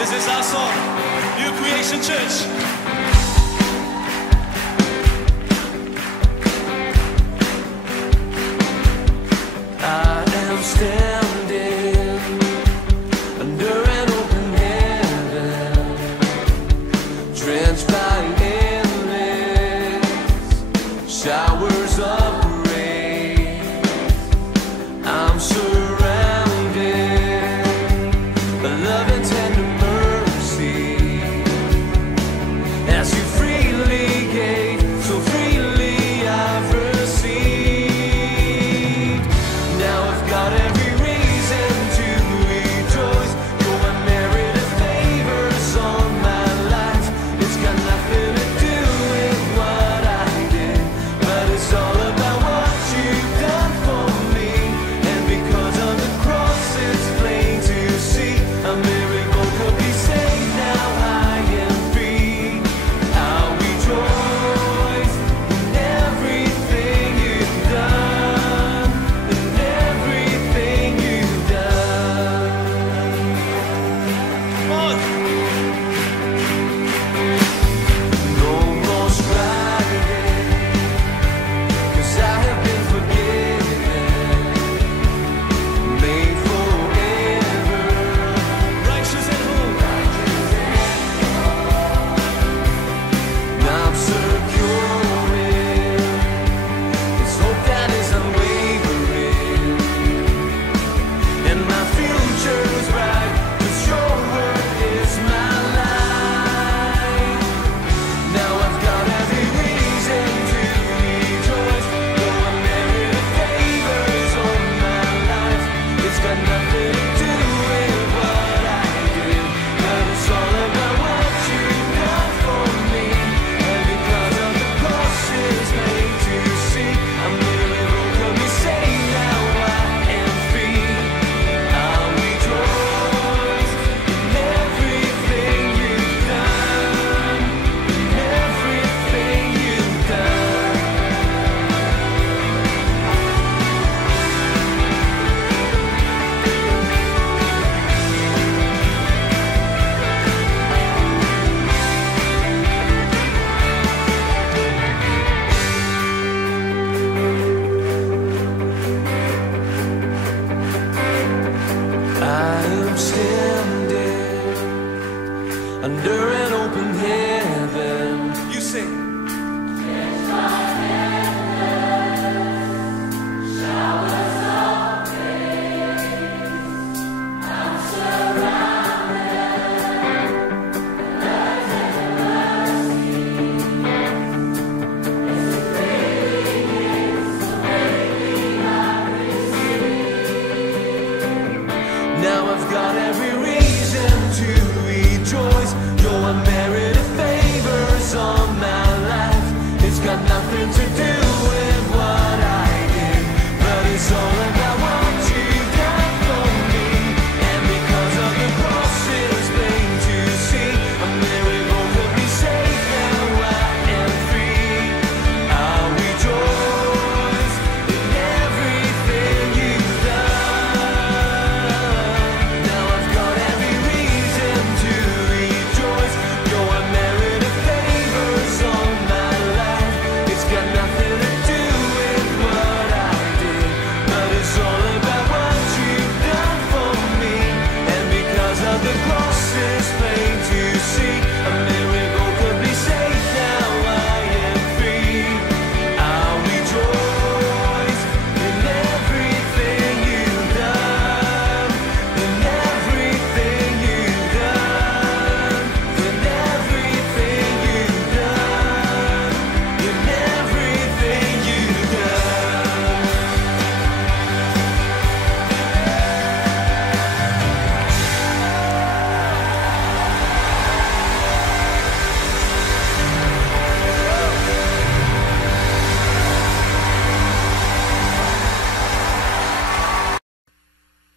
This is our song, New Creation Church. I am standing under an open heaven, drenched by endless showers of grace. I'm surrounded by love and tender mercy, as you freely gave, so freely I've received. Now I've got every reason to rejoice. Your unmerited favors on my life. It's got nothing to do with what I did, but it's all about what you've done for me. And because of the cross, it's plain to see a miracle could be saved. Now I am free. I'll rejoice in everything you've done, in everything you've done. Come on. No more striving, 'cause I have been forgiven, made forever, righteous and holy. I'm secure in His hope that is unwavering, and my future's bright, 'cause Your word is my life. Now I've got every reason to rejoice. Your unmerited favors on my life. It's got nothing to do with what I did, but it's all about what you've done for me. And because of the cross, it's made to see a miracle could be saved. Now I am free. I'll rejoice in everything you've done, in everything you've done. I am standing under an open heaven. You sing. Now I've got every reason to rejoice. Your unmerited favors on my life. It's got nothing to do with what I did, but it's all about what you've done for me. And because of the cross, it's plain to see a miracle could be saved. Now I am free. I'll rejoice in everything you've done. Now I've got every reason to rejoice. Your unmerited favors on my life. It's got nothing to do with what I did, but it's all about what you've done for me. And because of the cross, it's plain to see a miracle could be saved. Now I am free. I'll rejoice in everything you've done, in everything you've done, in everything you've done, in everything you've done.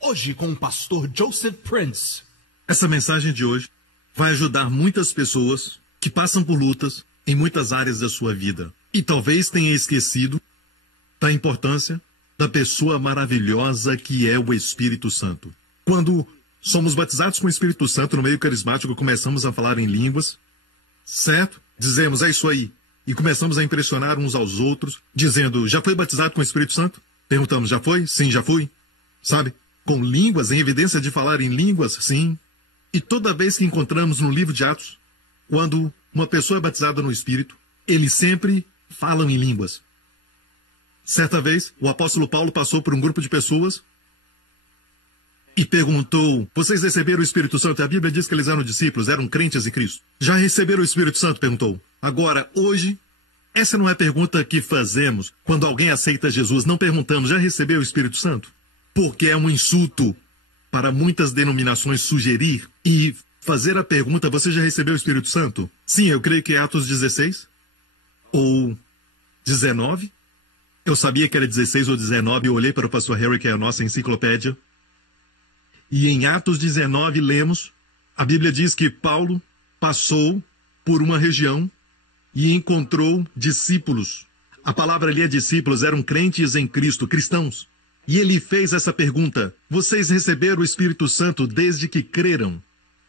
Hoje com o pastor Joseph Prince. Essa mensagem de hoje vai ajudar muitas pessoas que passam por lutas em muitas áreas da sua vida e talvez tenha esquecido da importância da pessoa maravilhosa que é o Espírito Santo. Quando somos batizados com o Espírito Santo no meio carismático, começamos a falar em línguas, certo? Dizemos, é isso aí. E começamos a impressionar uns aos outros, dizendo, já foi batizado com o Espírito Santo? Perguntamos, já foi? Sim, já fui. Sabe? Com línguas, em evidência de falar em línguas, sim. E toda vez que encontramos no livro de Atos, quando uma pessoa é batizada no Espírito, eles sempre falam em línguas. Certa vez, o apóstolo Paulo passou por um grupo de pessoas e perguntou, vocês receberam o Espírito Santo? E a Bíblia diz que eles eram discípulos, eram crentes em Cristo. Já receberam o Espírito Santo? Perguntou. Agora, hoje, essa não é a pergunta que fazemos quando alguém aceita Jesus. Não perguntamos, já recebeu o Espírito Santo? Porque é um insulto para muitas denominações sugerir e fazer a pergunta, você já recebeu o Espírito Santo? Sim, eu creio que é Atos 16 ou 19. Eu sabia que era 16 ou 19, eu olhei para o pastor Harry, que é a nossa enciclopédia. E em Atos 19 lemos, a Bíblia diz que Paulo passou por uma região e encontrou discípulos. A palavra ali é discípulos, eram crentes em Cristo, cristãos. E ele fez essa pergunta, vocês receberam o Espírito Santo desde que creram?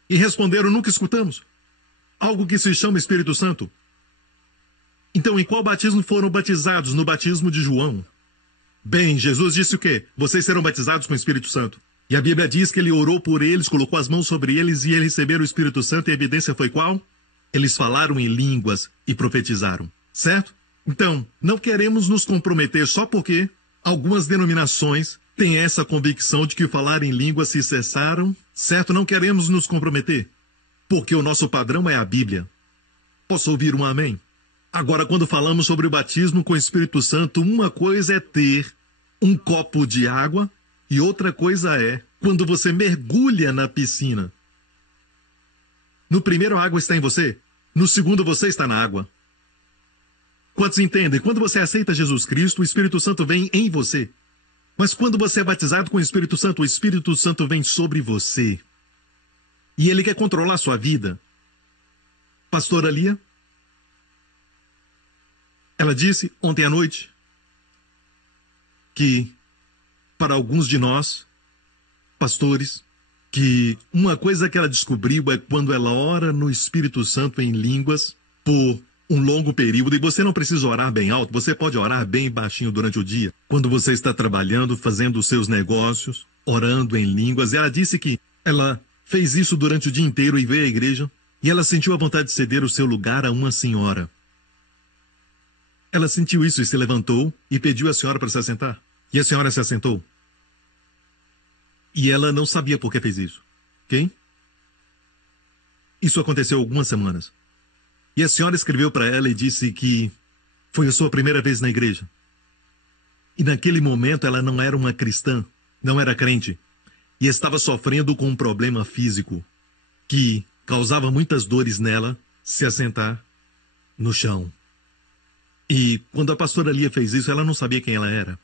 E responderam, nunca escutamos. Algo que se chama Espírito Santo. Então, em qual batismo foram batizados? No batismo de João. Bem, Jesus disse o quê? Vocês serão batizados com o Espírito Santo. E a Bíblia diz que ele orou por eles, colocou as mãos sobre eles e eles receberam o Espírito Santo. E a evidência foi qual? Eles falaram em línguas e profetizaram. Certo? Então, não queremos nos comprometer só porque algumas denominações têm essa convicção de que falar em línguas se cessaram. Certo? Não queremos nos comprometer. Porque o nosso padrão é a Bíblia. Posso ouvir um amém? Agora, quando falamos sobre o batismo com o Espírito Santo, uma coisa é ter um copo de água e outra coisa é quando você mergulha na piscina. No primeiro, a água está em você. No segundo, você está na água. Quantos entendem? Quando você aceita Jesus Cristo, o Espírito Santo vem em você. Mas quando você é batizado com o Espírito Santo vem sobre você. E ele quer controlar a sua vida. Pastora Lia? Ela disse ontem à noite que, para alguns de nós, pastores, que uma coisa que ela descobriu é quando ela ora no Espírito Santo em línguas por um longo período, e você não precisa orar bem alto, você pode orar bem baixinho durante o dia, quando você está trabalhando, fazendo os seus negócios, orando em línguas. E ela disse que ela fez isso durante o dia inteiro e veio à igreja, e ela sentiu a vontade de ceder o seu lugar a uma senhora. Ela sentiu isso e se levantou e pediu à senhora para se assentar. E a senhora se assentou. E ela não sabia por que fez isso. Ok? Isso aconteceu algumas semanas. E a senhora escreveu para ela e disse que foi a sua primeira vez na igreja. E naquele momento ela não era uma cristã, não era crente. E estava sofrendo com um problema físico que causava muitas dores nela se assentar no chão. E quando a pastora Lia fez isso, ela não sabia quem ela era.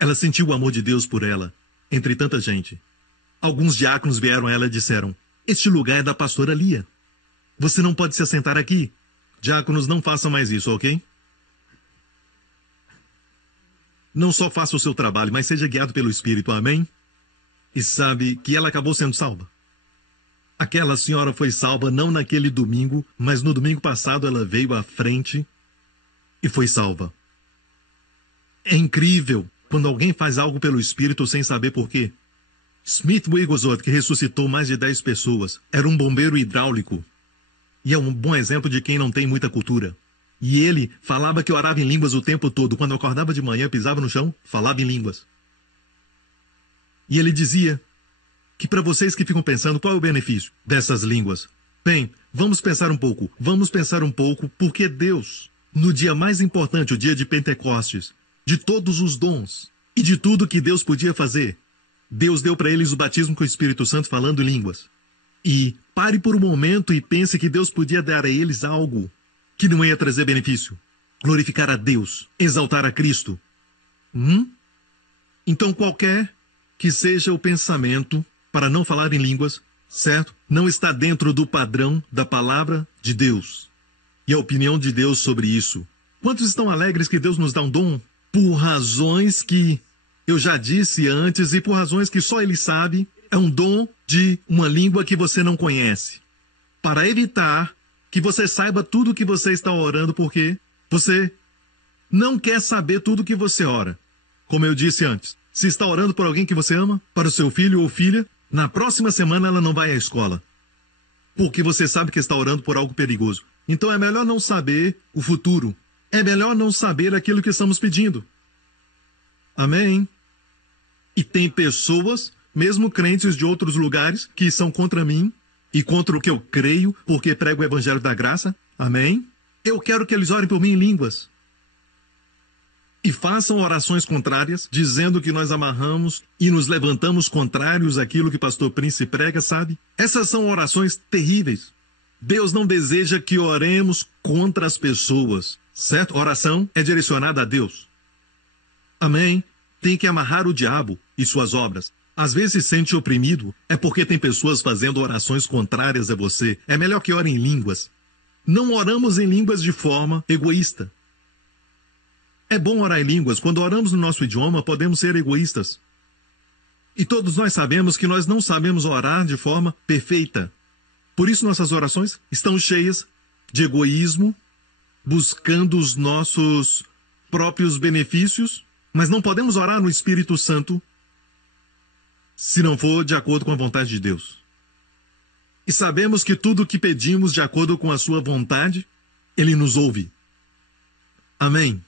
Ela sentiu o amor de Deus por ela, entre tanta gente. Alguns diáconos vieram a ela e disseram, este lugar é da pastora Lia. Você não pode se assentar aqui. Diáconos, não façam mais isso, ok? Não só faça o seu trabalho, mas seja guiado pelo Espírito, amém? E sabe que ela acabou sendo salva. Aquela senhora foi salva não naquele domingo, mas no domingo passado ela veio à frente e foi salva. É incrível quando alguém faz algo pelo Espírito sem saber por quê. Smith Wigglesworth, que ressuscitou mais de 10 pessoas, era um bombeiro hidráulico. E é um bom exemplo de quem não tem muita cultura. E ele falava que orava em línguas o tempo todo. Quando acordava de manhã, pisava no chão, falava em línguas. E ele dizia que para vocês que ficam pensando qual é o benefício dessas línguas, bem, vamos pensar um pouco, porque Deus, no dia mais importante, o dia de Pentecostes, de todos os dons e de tudo que Deus podia fazer, Deus deu para eles o batismo com o Espírito Santo falando em línguas. E pare por um momento e pense que Deus podia dar a eles algo que não ia trazer benefício. Glorificar a Deus, exaltar a Cristo. Então qualquer que seja o pensamento para não falar em línguas, certo? Não está dentro do padrão da palavra de Deus. E a opinião de Deus sobre isso. Quantos estão alegres que Deus nos dá um dom? Por razões que eu já disse antes e por razões que só Ele sabe, é um dom de uma língua que você não conhece. Para evitar que você saiba tudo que você está orando, porque você não quer saber tudo que você ora. Como eu disse antes, se está orando por alguém que você ama, para o seu filho ou filha, na próxima semana ela não vai à escola. Porque você sabe que está orando por algo perigoso. Então é melhor não saber o futuro. É melhor não saber aquilo que estamos pedindo. Amém? E tem pessoas, mesmo crentes de outros lugares, que são contra mim e contra o que eu creio, porque prego o evangelho da graça. Amém? Eu quero que eles orem por mim em línguas. E façam orações contrárias, dizendo que nós amarramos e nos levantamos contrários àquilo que o pastor Prince prega, sabe? Essas são orações terríveis. Deus não deseja que oremos contra as pessoas, certo? Oração é direcionada a Deus. Amém? Tem que amarrar o diabo e suas obras. Às vezes se sente oprimido, é porque tem pessoas fazendo orações contrárias a você. É melhor que ore em línguas. Não oramos em línguas de forma egoísta. É bom orar em línguas. Quando oramos no nosso idioma, podemos ser egoístas. E todos nós sabemos que nós não sabemos orar de forma perfeita. Por isso nossas orações estão cheias de egoísmo, buscando os nossos próprios benefícios, mas não podemos orar no Espírito Santo se não for de acordo com a vontade de Deus. E sabemos que tudo o que pedimos de acordo com a sua vontade, Ele nos ouve. Amém?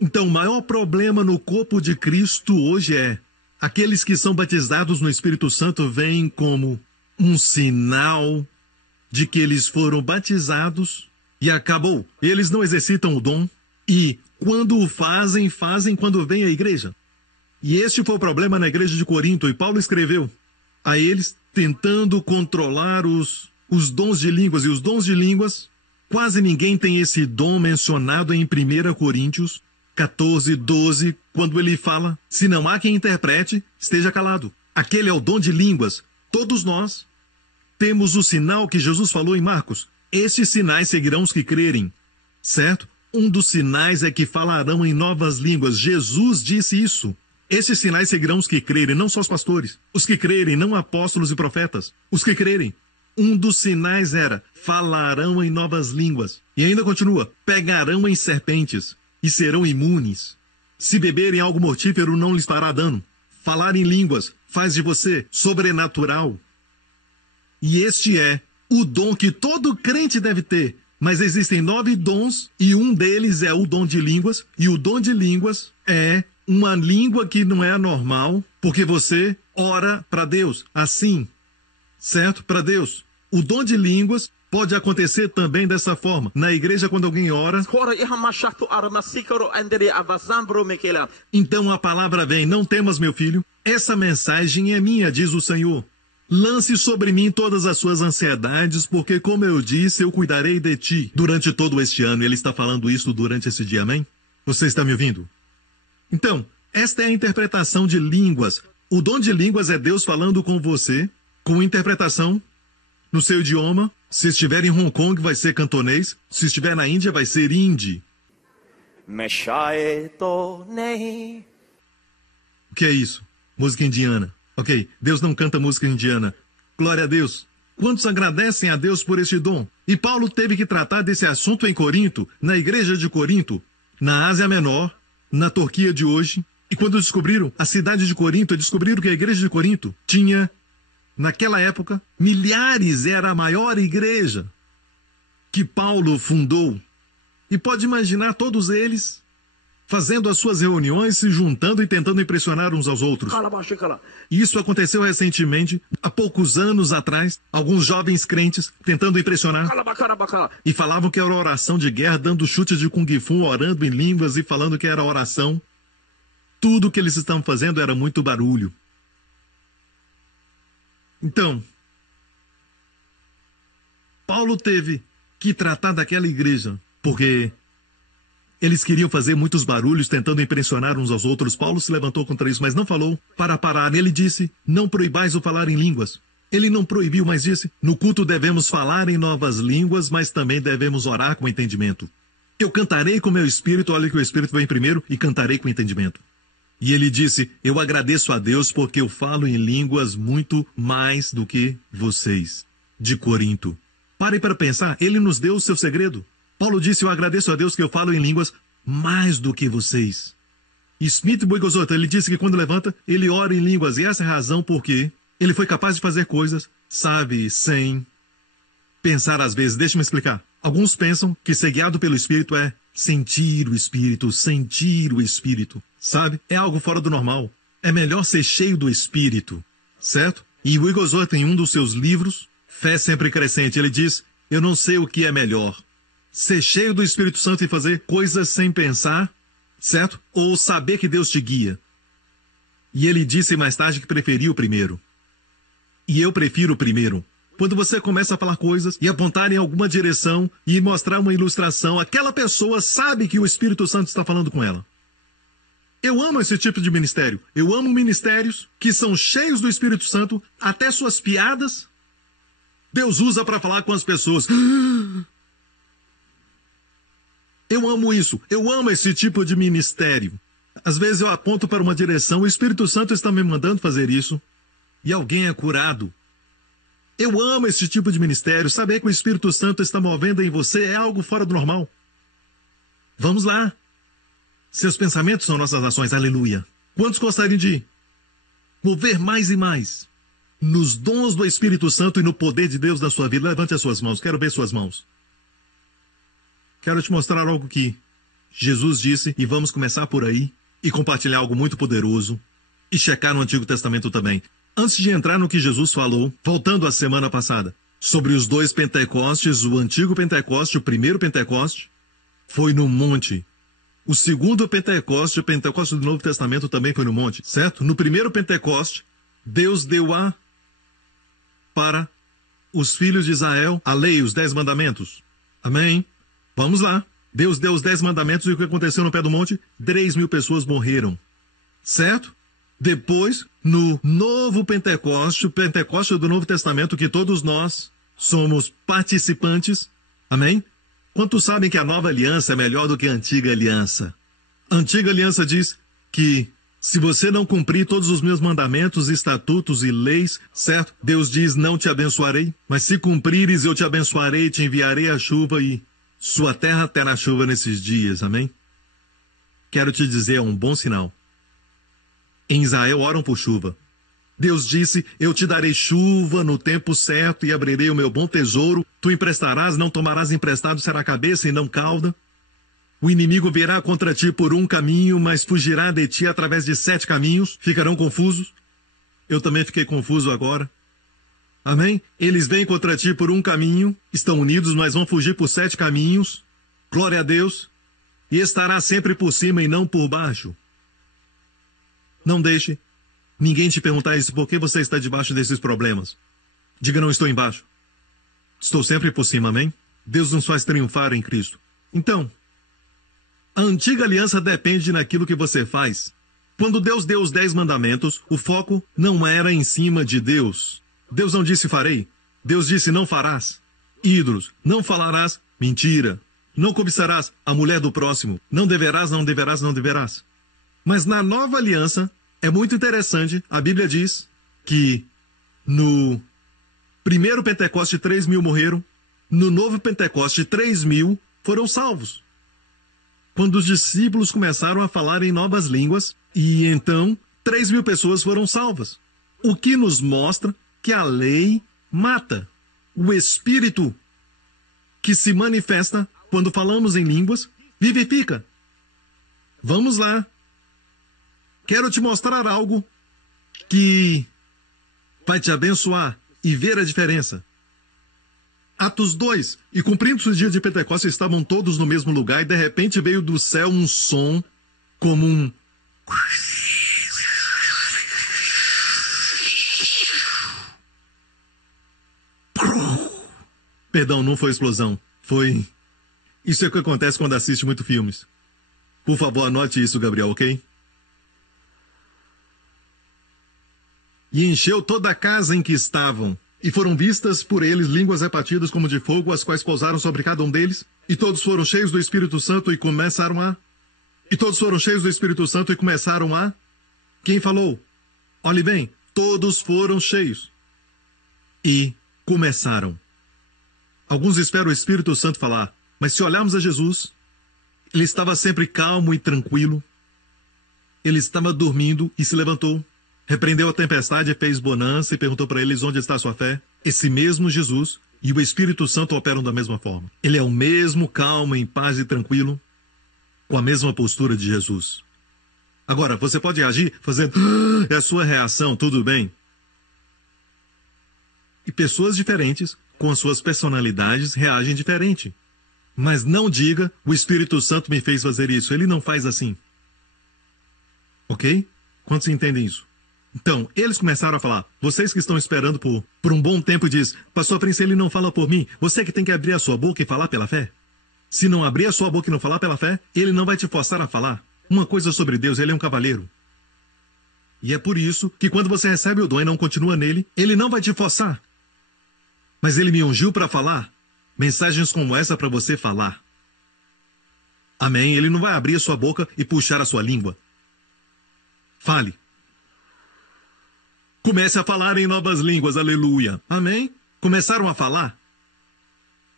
Então, o maior problema no corpo de Cristo hoje é aqueles que são batizados no Espírito Santo veem como um sinal de que eles foram batizados e acabou. Eles não exercitam o dom e quando o fazem, fazem quando vem à igreja. E este foi o problema na igreja de Corinto, e Paulo escreveu a eles tentando controlar os dons de línguas. E os dons de línguas, quase ninguém tem esse dom mencionado em 1 Coríntios 14, 12, quando ele fala, se não há quem interprete, esteja calado. Aquele é o dom de línguas. Todos nós temos o sinal que Jesus falou em Marcos. Estes sinais seguirão os que crerem, certo? Um dos sinais é que falarão em novas línguas. Jesus disse isso. Esses sinais seguirão os que crerem, não só os pastores. Os que crerem, não apóstolos e profetas. Os que crerem. Um dos sinais era, falarão em novas línguas. E ainda continua, pegarão em serpentes e serão imunes. Se beberem algo mortífero, não lhes fará dano. Falar em línguas faz de você sobrenatural. E este é o dom que todo crente deve ter. Mas existem 9 dons e um deles é o dom de línguas. E o dom de línguas é uma língua que não é anormal, porque você ora para Deus, assim, certo? Para Deus. O dom de línguas pode acontecer também dessa forma. Na igreja, quando alguém ora, então a palavra vem, não temas, meu filho, essa mensagem é minha, diz o Senhor. Lance sobre mim todas as suas ansiedades, porque, como eu disse, eu cuidarei de ti durante todo este ano. Ele está falando isso durante esse dia, amém? Você está me ouvindo? Então, esta é a interpretação de línguas. O dom de línguas é Deus falando com você, com interpretação no seu idioma. Se estiver em Hong Kong, vai ser cantonês. Se estiver na Índia, vai ser hindi. O que é isso? Música indiana. Ok, Deus não canta música indiana. Glória a Deus. Quantos agradecem a Deus por este dom? E Paulo teve que tratar desse assunto em Corinto, na igreja de Corinto, na Ásia Menor, na Turquia de hoje. E quando descobriram a cidade de Corinto, descobriram que a igreja de Corinto tinha, naquela época, milhares, era a maior igreja que Paulo fundou. E pode imaginar todos eles fazendo as suas reuniões, se juntando e tentando impressionar uns aos outros. Isso aconteceu recentemente, há poucos anos atrás, alguns jovens crentes tentando impressionar. E falavam que era oração de guerra, dando chutes de Kung Fu, orando em línguas e falando que era oração. Tudo que eles estavam fazendo era muito barulho. Então, Paulo teve que tratar daquela igreja, porque eles queriam fazer muitos barulhos, tentando impressionar uns aos outros. Paulo se levantou contra isso, mas não falou para parar. Ele disse, não proibais o falar em línguas. Ele não proibiu, mas disse, no culto devemos falar em novas línguas, mas também devemos orar com entendimento. Eu cantarei com meu espírito, olha que o espírito vem primeiro, e cantarei com entendimento. E ele disse, eu agradeço a Deus porque eu falo em línguas muito mais do que vocês. De Corinto. Parem para pensar, ele nos deu o seu segredo. Paulo disse, eu agradeço a Deus que eu falo em línguas mais do que vocês. Smith Wigglesworth, ele disse que quando levanta, ele ora em línguas. E essa é a razão porque ele foi capaz de fazer coisas, sabe, sem pensar às vezes. Deixa-me explicar. Alguns pensam que ser guiado pelo Espírito é sentir o Espírito, sabe? É algo fora do normal. É melhor ser cheio do Espírito, certo? E Wigglesworth, em um dos seus livros, Fé Sempre Crescente, ele diz, eu não sei o que é melhor. Ser cheio do Espírito Santo e fazer coisas sem pensar, certo? Ou saber que Deus te guia. E ele disse mais tarde que preferia o primeiro. E eu prefiro o primeiro. Quando você começa a falar coisas e apontar em alguma direção e mostrar uma ilustração, aquela pessoa sabe que o Espírito Santo está falando com ela. Eu amo esse tipo de ministério. Eu amo ministérios que são cheios do Espírito Santo, até suas piadas Deus usa para falar com as pessoas. Eu amo isso. Eu amo esse tipo de ministério. Às vezes eu aponto para uma direção, o Espírito Santo está me mandando fazer isso, e alguém é curado. Eu amo esse tipo de ministério. Saber que o Espírito Santo está movendo em você é algo fora do normal. Vamos lá. Seus pensamentos são nossas ações. Aleluia. Quantos gostariam de mover mais e mais nos dons do Espírito Santo e no poder de Deus na sua vida? Levante as suas mãos. Quero ver suas mãos. Quero te mostrar algo que Jesus disse, e vamos começar por aí e compartilhar algo muito poderoso e checar no Antigo Testamento também. Antes de entrar no que Jesus falou, voltando à semana passada, sobre os dois Pentecostes, o antigo Pentecoste, o primeiro Pentecoste, foi no monte. O segundo Pentecoste, o Pentecoste do Novo Testamento, também foi no monte, certo? No primeiro Pentecoste, Deus deu para os filhos de Israel a lei, os 10 mandamentos. Amém? Vamos lá. Deus deu os 10 mandamentos e o que aconteceu no pé do monte? 3.000 pessoas morreram. Certo? Depois, no novo Pentecoste, o Pentecoste do Novo Testamento, que todos nós somos participantes. Amém? Quantos sabem que a nova aliança é melhor do que a antiga aliança? A antiga aliança diz que se você não cumprir todos os meus mandamentos, estatutos e leis, certo? Deus diz, não te abençoarei. Mas se cumprires, eu te abençoarei, te enviarei a chuva e sua terra terá chuva nesses dias. Amém? Quero te dizer, é um bom sinal. Em Israel oram por chuva. Deus disse, eu te darei chuva no tempo certo e abrirei o meu bom tesouro. Tu emprestarás, não tomarás emprestado, será cabeça e não cauda. O inimigo virá contra ti por um caminho, mas fugirá de ti através de 7 caminhos. Ficarão confusos. Eu também fiquei confuso agora. Amém? Eles vêm contra ti por um caminho, estão unidos, mas vão fugir por 7 caminhos. Glória a Deus. E estará sempre por cima e não por baixo. Não deixe ninguém te perguntar isso, por que você está debaixo desses problemas? Diga, não estou embaixo. Estou sempre por cima, amém? Deus nos faz triunfar em Cristo. Então, a antiga aliança depende naquilo que você faz. Quando Deus deu os 10 mandamentos, o foco não era em cima de Deus. Deus não disse farei. Deus disse não farás. Ídolos, não falarás mentira. Não cobiçarás a mulher do próximo. Não deverás, não deverás, não deverás. Mas na nova aliança, é muito interessante, a Bíblia diz que no primeiro Pentecoste 3.000 morreram, no novo Pentecoste 3.000 foram salvos. Quando os discípulos começaram a falar em novas línguas, e então 3.000 pessoas foram salvas. O que nos mostra que a lei mata. O Espírito que se manifesta quando falamos em línguas, vivifica. Vamos lá. Quero te mostrar algo que vai te abençoar e ver a diferença. Atos 2. E cumprindo-se o dia de Pentecostes, estavam todos no mesmo lugar e de repente veio do céu um som como um... Perdão, não foi explosão. Foi... Isso é o que acontece quando assiste muito filmes. Por favor, anote isso, Gabriel, ok? E encheu toda a casa em que estavam, e foram vistas por eles línguas repartidas como de fogo, as quais pousaram sobre cada um deles, e todos foram cheios do Espírito Santo e começaram a Quem falou? Olhe bem, todos foram cheios. E começaram. Alguns esperam o Espírito Santo falar, mas se olharmos a Jesus, ele estava sempre calmo e tranquilo. Ele estava dormindo e se levantou, repreendeu a tempestade, fez bonança e perguntou para eles onde está a sua fé. Esse mesmo Jesus e o Espírito Santo operam da mesma forma. Ele é o mesmo calmo, em paz e tranquilo, com a mesma postura de Jesus. Agora, você pode agir fazendo, é a sua reação, tudo bem. E pessoas diferentes, com as suas personalidades, reagem diferente. Mas não diga, o Espírito Santo me fez fazer isso. Ele não faz assim. Ok? Quantos entendem isso? Então, eles começaram a falar. Vocês que estão esperando por um bom tempo diz, Pastor Prince, ele não fala por mim. Você que tem que abrir a sua boca e falar pela fé. Se não abrir a sua boca e não falar pela fé, ele não vai te forçar a falar. Uma coisa sobre Deus, ele é um cavaleiro. E é por isso que quando você recebe o dom e não continua nele, ele não vai te forçar. Mas ele me ungiu para falar mensagens como essa para você falar. Amém? Ele não vai abrir a sua boca e puxar a sua língua. Fale. Comece a falar em novas línguas, aleluia. Amém? Começaram a falar.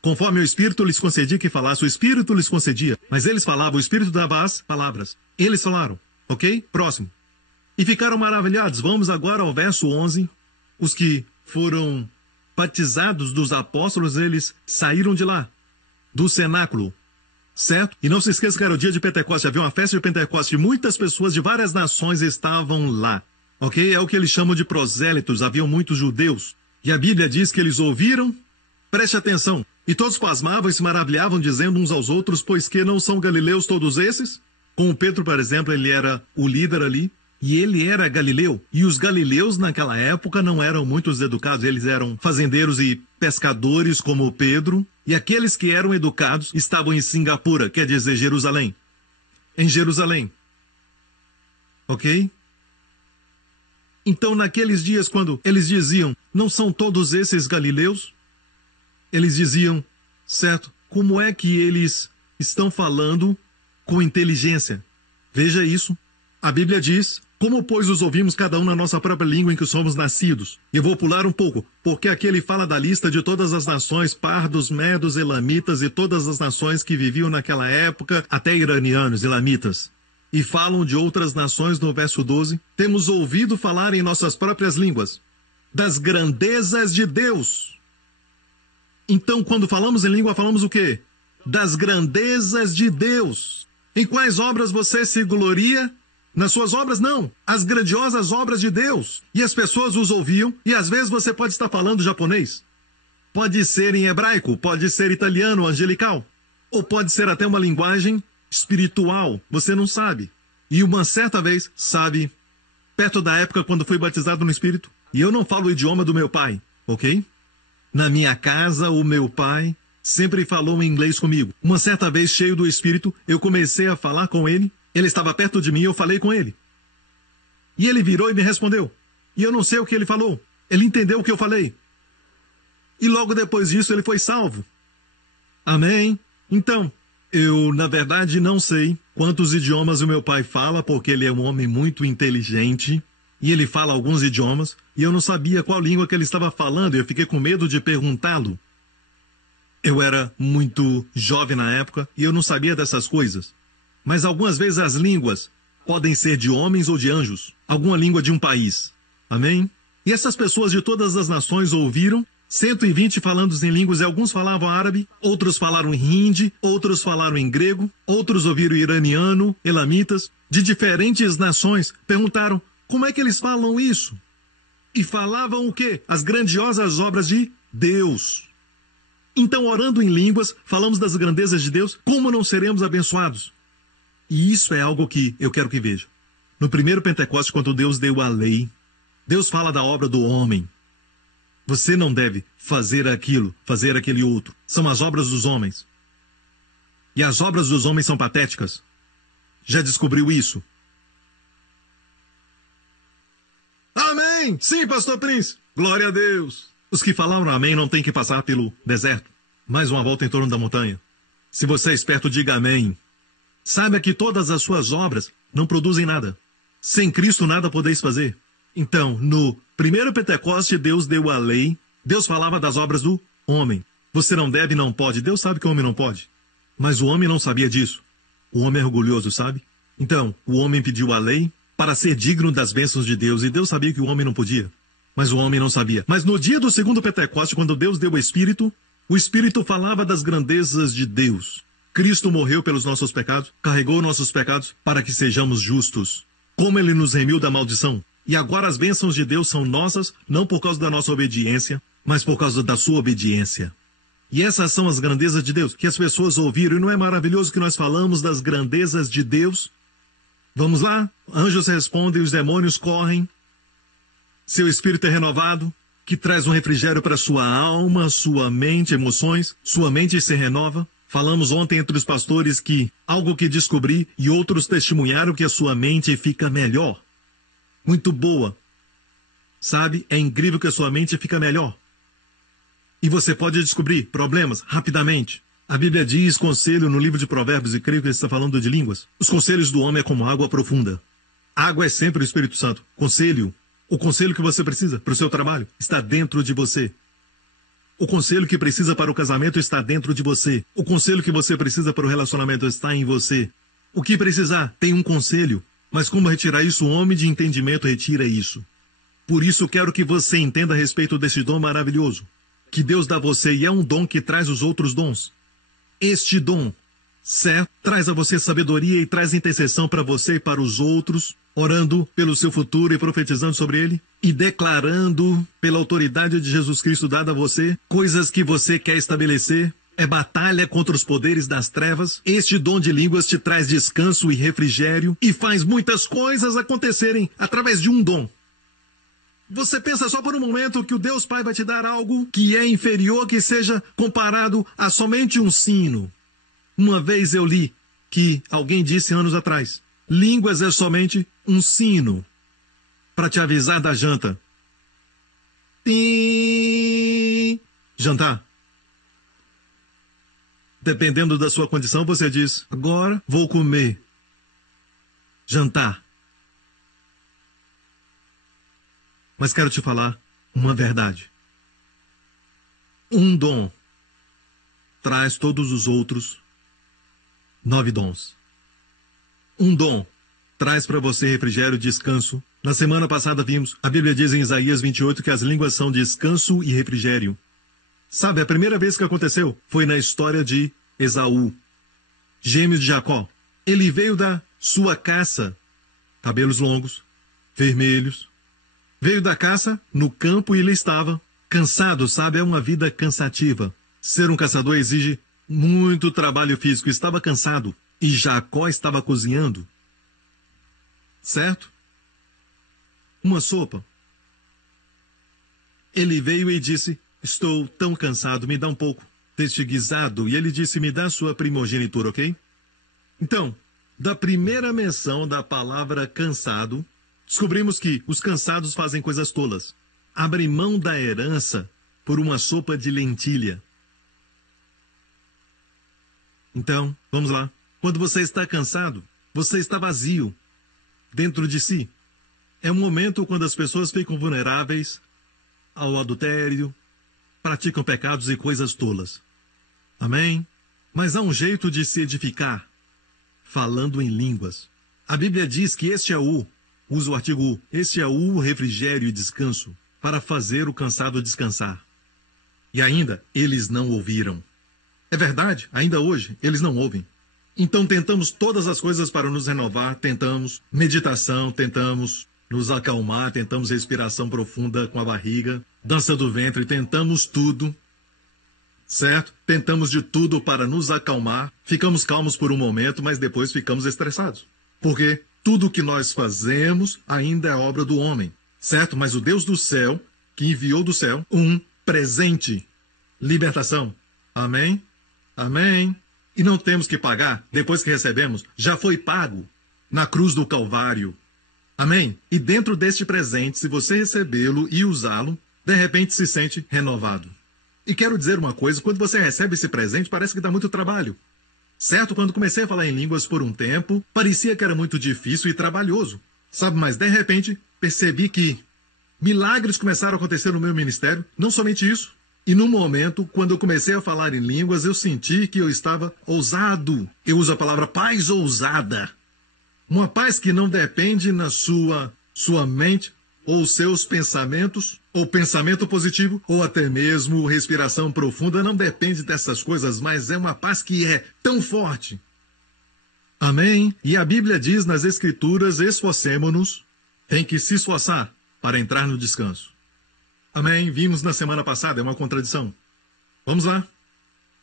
Conforme o Espírito lhes concedia que falasse, o Espírito lhes concedia. Mas eles falavam, o Espírito dava as palavras. Eles falaram, ok? Próximo. E ficaram maravilhados. Vamos agora ao verso 11. Os que foram batizados dos apóstolos, eles saíram de lá, do cenáculo. Certo? E não se esqueça que era o dia de Pentecostes. Havia uma festa de Pentecostes e muitas pessoas de várias nações estavam lá. Ok? É o que eles chamam de prosélitos. Haviam muitos judeus. E a Bíblia diz que eles ouviram. Preste atenção. E todos pasmavam e se maravilhavam, dizendo uns aos outros, pois que não são galileus todos esses? Como Pedro, por exemplo, ele era o líder ali. E ele era galileu. E os galileus naquela época não eram muito educados. Eles eram fazendeiros e pescadores como Pedro. E aqueles que eram educados estavam em Singapura, quer dizer Jerusalém. Em Jerusalém. Ok? Então, naqueles dias, quando eles diziam, não são todos esses galileus? Eles diziam, certo, como é que eles estão falando com inteligência? Veja isso. A Bíblia diz, como pois os ouvimos cada um na nossa própria língua em que somos nascidos? E eu vou pular um pouco, porque aqui ele fala da lista de todas as nações, pardos, medos, elamitas e todas as nações que viviam naquela época, até iranianos, elamitas. E falam de outras nações no verso 12. Temos ouvido falar em nossas próprias línguas das grandezas de Deus. Então, quando falamos em língua, falamos o quê? Das grandezas de Deus. Em quais obras você se gloria? Nas suas obras, não. As grandiosas obras de Deus. E as pessoas os ouviam, e às vezes você pode estar falando japonês. Pode ser em hebraico, pode ser italiano, angelical. Ou pode ser até uma linguagem espiritual, você não sabe. E uma certa vez, sabe, perto da época quando fui batizado no Espírito, e eu não falo o idioma do meu pai, ok? Na minha casa, o meu pai sempre falou em inglês comigo. Uma certa vez, cheio do Espírito, eu comecei a falar com ele. Ele estava perto de mim e eu falei com ele. E ele virou e me respondeu. E eu não sei o que ele falou. Ele entendeu o que eu falei. E logo depois disso, ele foi salvo. Amém? Então, eu, na verdade, não sei quantos idiomas o meu pai fala, porque ele é um homem muito inteligente. E ele fala alguns idiomas, e eu não sabia qual língua que ele estava falando, e eu fiquei com medo de perguntá-lo. Eu era muito jovem na época, e eu não sabia dessas coisas. Mas algumas vezes as línguas podem ser de homens ou de anjos, alguma língua de um país. Amém? E essas pessoas de todas as nações ouviram, 120 falando em línguas, e alguns falavam árabe, outros falaram hindi, outros falaram em grego, outros ouviram iraniano, elamitas, de diferentes nações, perguntaram, como é que eles falam isso? E falavam o quê? As grandiosas obras de Deus. Então, orando em línguas, falamos das grandezas de Deus, como não seremos abençoados? E isso é algo que eu quero que veja. No primeiro Pentecostes, quando Deus deu a lei, Deus fala da obra do homem. Você não deve fazer aquilo, fazer aquele outro. São as obras dos homens. E as obras dos homens são patéticas. Já descobriu isso? Amém! Sim, Pastor Prince! Glória a Deus! Os que falaram amém não têm que passar pelo deserto. Mais uma volta em torno da montanha. Se você é esperto, diga amém. Saiba que todas as suas obras não produzem nada. Sem Cristo nada podeis fazer. Então, no primeiro Pentecoste, Deus deu a lei. Deus falava das obras do homem. Você não deve, não pode. Deus sabe que o homem não pode. Mas o homem não sabia disso. O homem é orgulhoso, sabe? Então, o homem pediu a lei para ser digno das bênçãos de Deus. E Deus sabia que o homem não podia. Mas o homem não sabia. Mas no dia do segundo Pentecoste, quando Deus deu o Espírito falava das grandezas de Deus. Cristo morreu pelos nossos pecados, carregou nossos pecados para que sejamos justos. Como Ele nos remiu da maldição. E agora as bênçãos de Deus são nossas, não por causa da nossa obediência, mas por causa da sua obediência. E essas são as grandezas de Deus, que as pessoas ouviram. E não é maravilhoso que nós falamos das grandezas de Deus? Vamos lá? Anjos respondem, os demônios correm. Seu espírito é renovado, que traz um refrigério para sua alma, sua mente, emoções. Sua mente se renova. Falamos ontem entre os pastores que algo que descobri e outros testemunharam que a sua mente fica melhor. Muito boa. Sabe, é incrível que a sua mente fica melhor. E você pode descobrir problemas rapidamente. A Bíblia diz conselho no livro de Provérbios, e creio que ele está falando de línguas. Os conselhos do homem é como água profunda. Água é sempre o Espírito Santo. Conselho. O conselho que você precisa para o seu trabalho está dentro de você. O conselho que precisa para o casamento está dentro de você. O conselho que você precisa para o relacionamento está em você. O que precisar, tem um conselho. Mas como retirar isso? O homem de entendimento retira isso. Por isso quero que você entenda a respeito desse dom maravilhoso que Deus dá a você, e é um dom que traz os outros dons. Este dom, certo, traz a você sabedoria e traz intercessão para você e para os outros, orando pelo seu futuro e profetizando sobre ele, e declarando pela autoridade de Jesus Cristo dada a você, coisas que você quer estabelecer. É batalha contra os poderes das trevas. Este dom de línguas te traz descanso e refrigério e faz muitas coisas acontecerem através de um dom. Você pensa só por um momento que o Deus Pai vai te dar algo que é inferior, que seja comparado a somente um sino. Uma vez eu li que alguém disse anos atrás, línguas é somente um sino para te avisar da janta. Tim! Jantar. Dependendo da sua condição, você diz, agora vou comer. Jantar. Mas quero te falar uma verdade. Um dom traz todos os outros 9 dons. Um dom traz para você refrigério e descanso. Na semana passada vimos, a Bíblia diz em Isaías 28 que as línguas são descanso e refrigério. Sabe, a primeira vez que aconteceu foi na história de Esaú, gêmeo de Jacó. Ele veio da sua caça, cabelos longos, vermelhos. Veio da caça no campo e ele estava cansado, sabe? É uma vida cansativa. Ser um caçador exige muito trabalho físico. Estava cansado e Jacó estava cozinhando. Certo? Uma sopa. Ele veio e disse, estou tão cansado, me dá um pouco deste guisado. E ele disse, me dá sua primogenitura, ok? Então, da primeira menção da palavra cansado, descobrimos que os cansados fazem coisas tolas. Abrem mão da herança por uma sopa de lentilha. Então, vamos lá. Quando você está cansado, você está vazio dentro de si. É um momento quando as pessoas ficam vulneráveis ao adultério, praticam pecados e coisas tolas. Amém? Mas há um jeito de se edificar, falando em línguas. A Bíblia diz que este é o, usa o artigo U, este é o refrigério e descanso, para fazer o cansado descansar. E ainda, eles não ouviram. É verdade, ainda hoje, eles não ouvem. Então tentamos todas as coisas para nos renovar, tentamos meditação, tentamos nos acalmar, tentamos respiração profunda com a barriga, dança do ventre, tentamos tudo, certo? Tentamos de tudo para nos acalmar, ficamos calmos por um momento, mas depois ficamos estressados. Porque tudo que nós fazemos ainda é obra do homem, certo? Mas o Deus do céu, que enviou do céu um presente, libertação. Amém? Amém? E não temos que pagar, depois que recebemos, já foi pago na cruz do Calvário. Amém? E dentro deste presente, se você recebê-lo e usá-lo, de repente se sente renovado. E quero dizer uma coisa, quando você recebe esse presente, parece que dá muito trabalho. Certo? Quando comecei a falar em línguas por um tempo, parecia que era muito difícil e trabalhoso. Sabe, mas de repente percebi que milagres começaram a acontecer no meu ministério. Não somente isso. E no momento, quando eu comecei a falar em línguas, eu senti que eu estava ousado. Eu uso a palavra paz ousada. Uma paz que não depende na sua mente, ou seus pensamentos, ou pensamento positivo, ou até mesmo respiração profunda. Não depende dessas coisas, mas é uma paz que é tão forte. Amém? E a Bíblia diz nas Escrituras, esforcemo-nos, tem que se esforçar para entrar no descanso. Amém? Vimos na semana passada, é uma contradição. Vamos lá.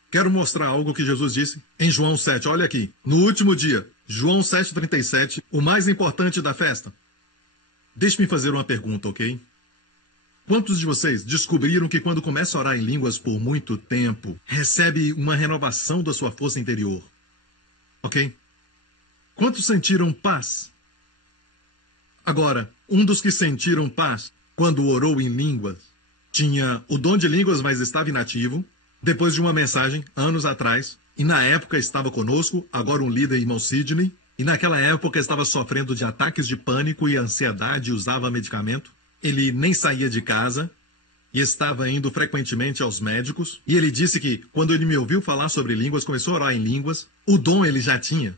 Quero mostrar algo que Jesus disse em João 7. Olha aqui. No último dia, João 7,37, o mais importante da festa. Deixe-me fazer uma pergunta, ok? Quantos de vocês descobriram que quando começa a orar em línguas por muito tempo, recebe uma renovação da sua força interior? Ok? Quantos sentiram paz? Agora, um dos que sentiram paz quando orou em línguas, tinha o dom de línguas, mas estava inativo, depois de uma mensagem, anos atrás, e na época estava conosco, agora um líder, irmão Sidney, e naquela época estava sofrendo de ataques de pânico e ansiedade e usava medicamento. Ele nem saía de casa e estava indo frequentemente aos médicos, e ele disse que, quando ele me ouviu falar sobre línguas, começou a orar em línguas, o dom ele já tinha,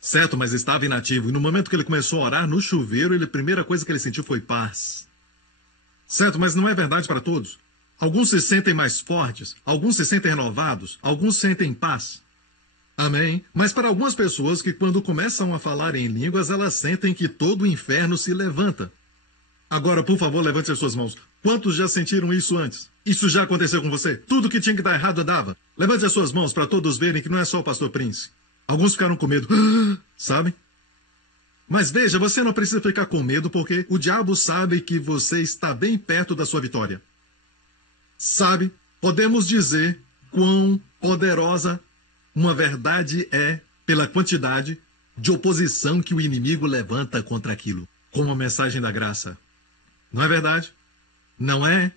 certo, mas estava inativo, e no momento que ele começou a orar no chuveiro, a primeira coisa que ele sentiu foi paz. Certo, mas não é verdade para todos. Alguns se sentem mais fortes, alguns se sentem renovados, alguns sentem paz. Amém? Mas para algumas pessoas que quando começam a falar em línguas, elas sentem que todo o inferno se levanta. Agora, por favor, levante as suas mãos. Quantos já sentiram isso antes? Isso já aconteceu com você? Tudo que tinha que dar errado, dava. Levante as suas mãos para todos verem que não é só o pastor Prince. Alguns ficaram com medo. Sabe? Mas veja, você não precisa ficar com medo, porque o diabo sabe que você está bem perto da sua vitória. Sabe, podemos dizer quão poderosa uma verdade é pela quantidade de oposição que o inimigo levanta contra aquilo, como a mensagem da graça. Não é verdade? Não é?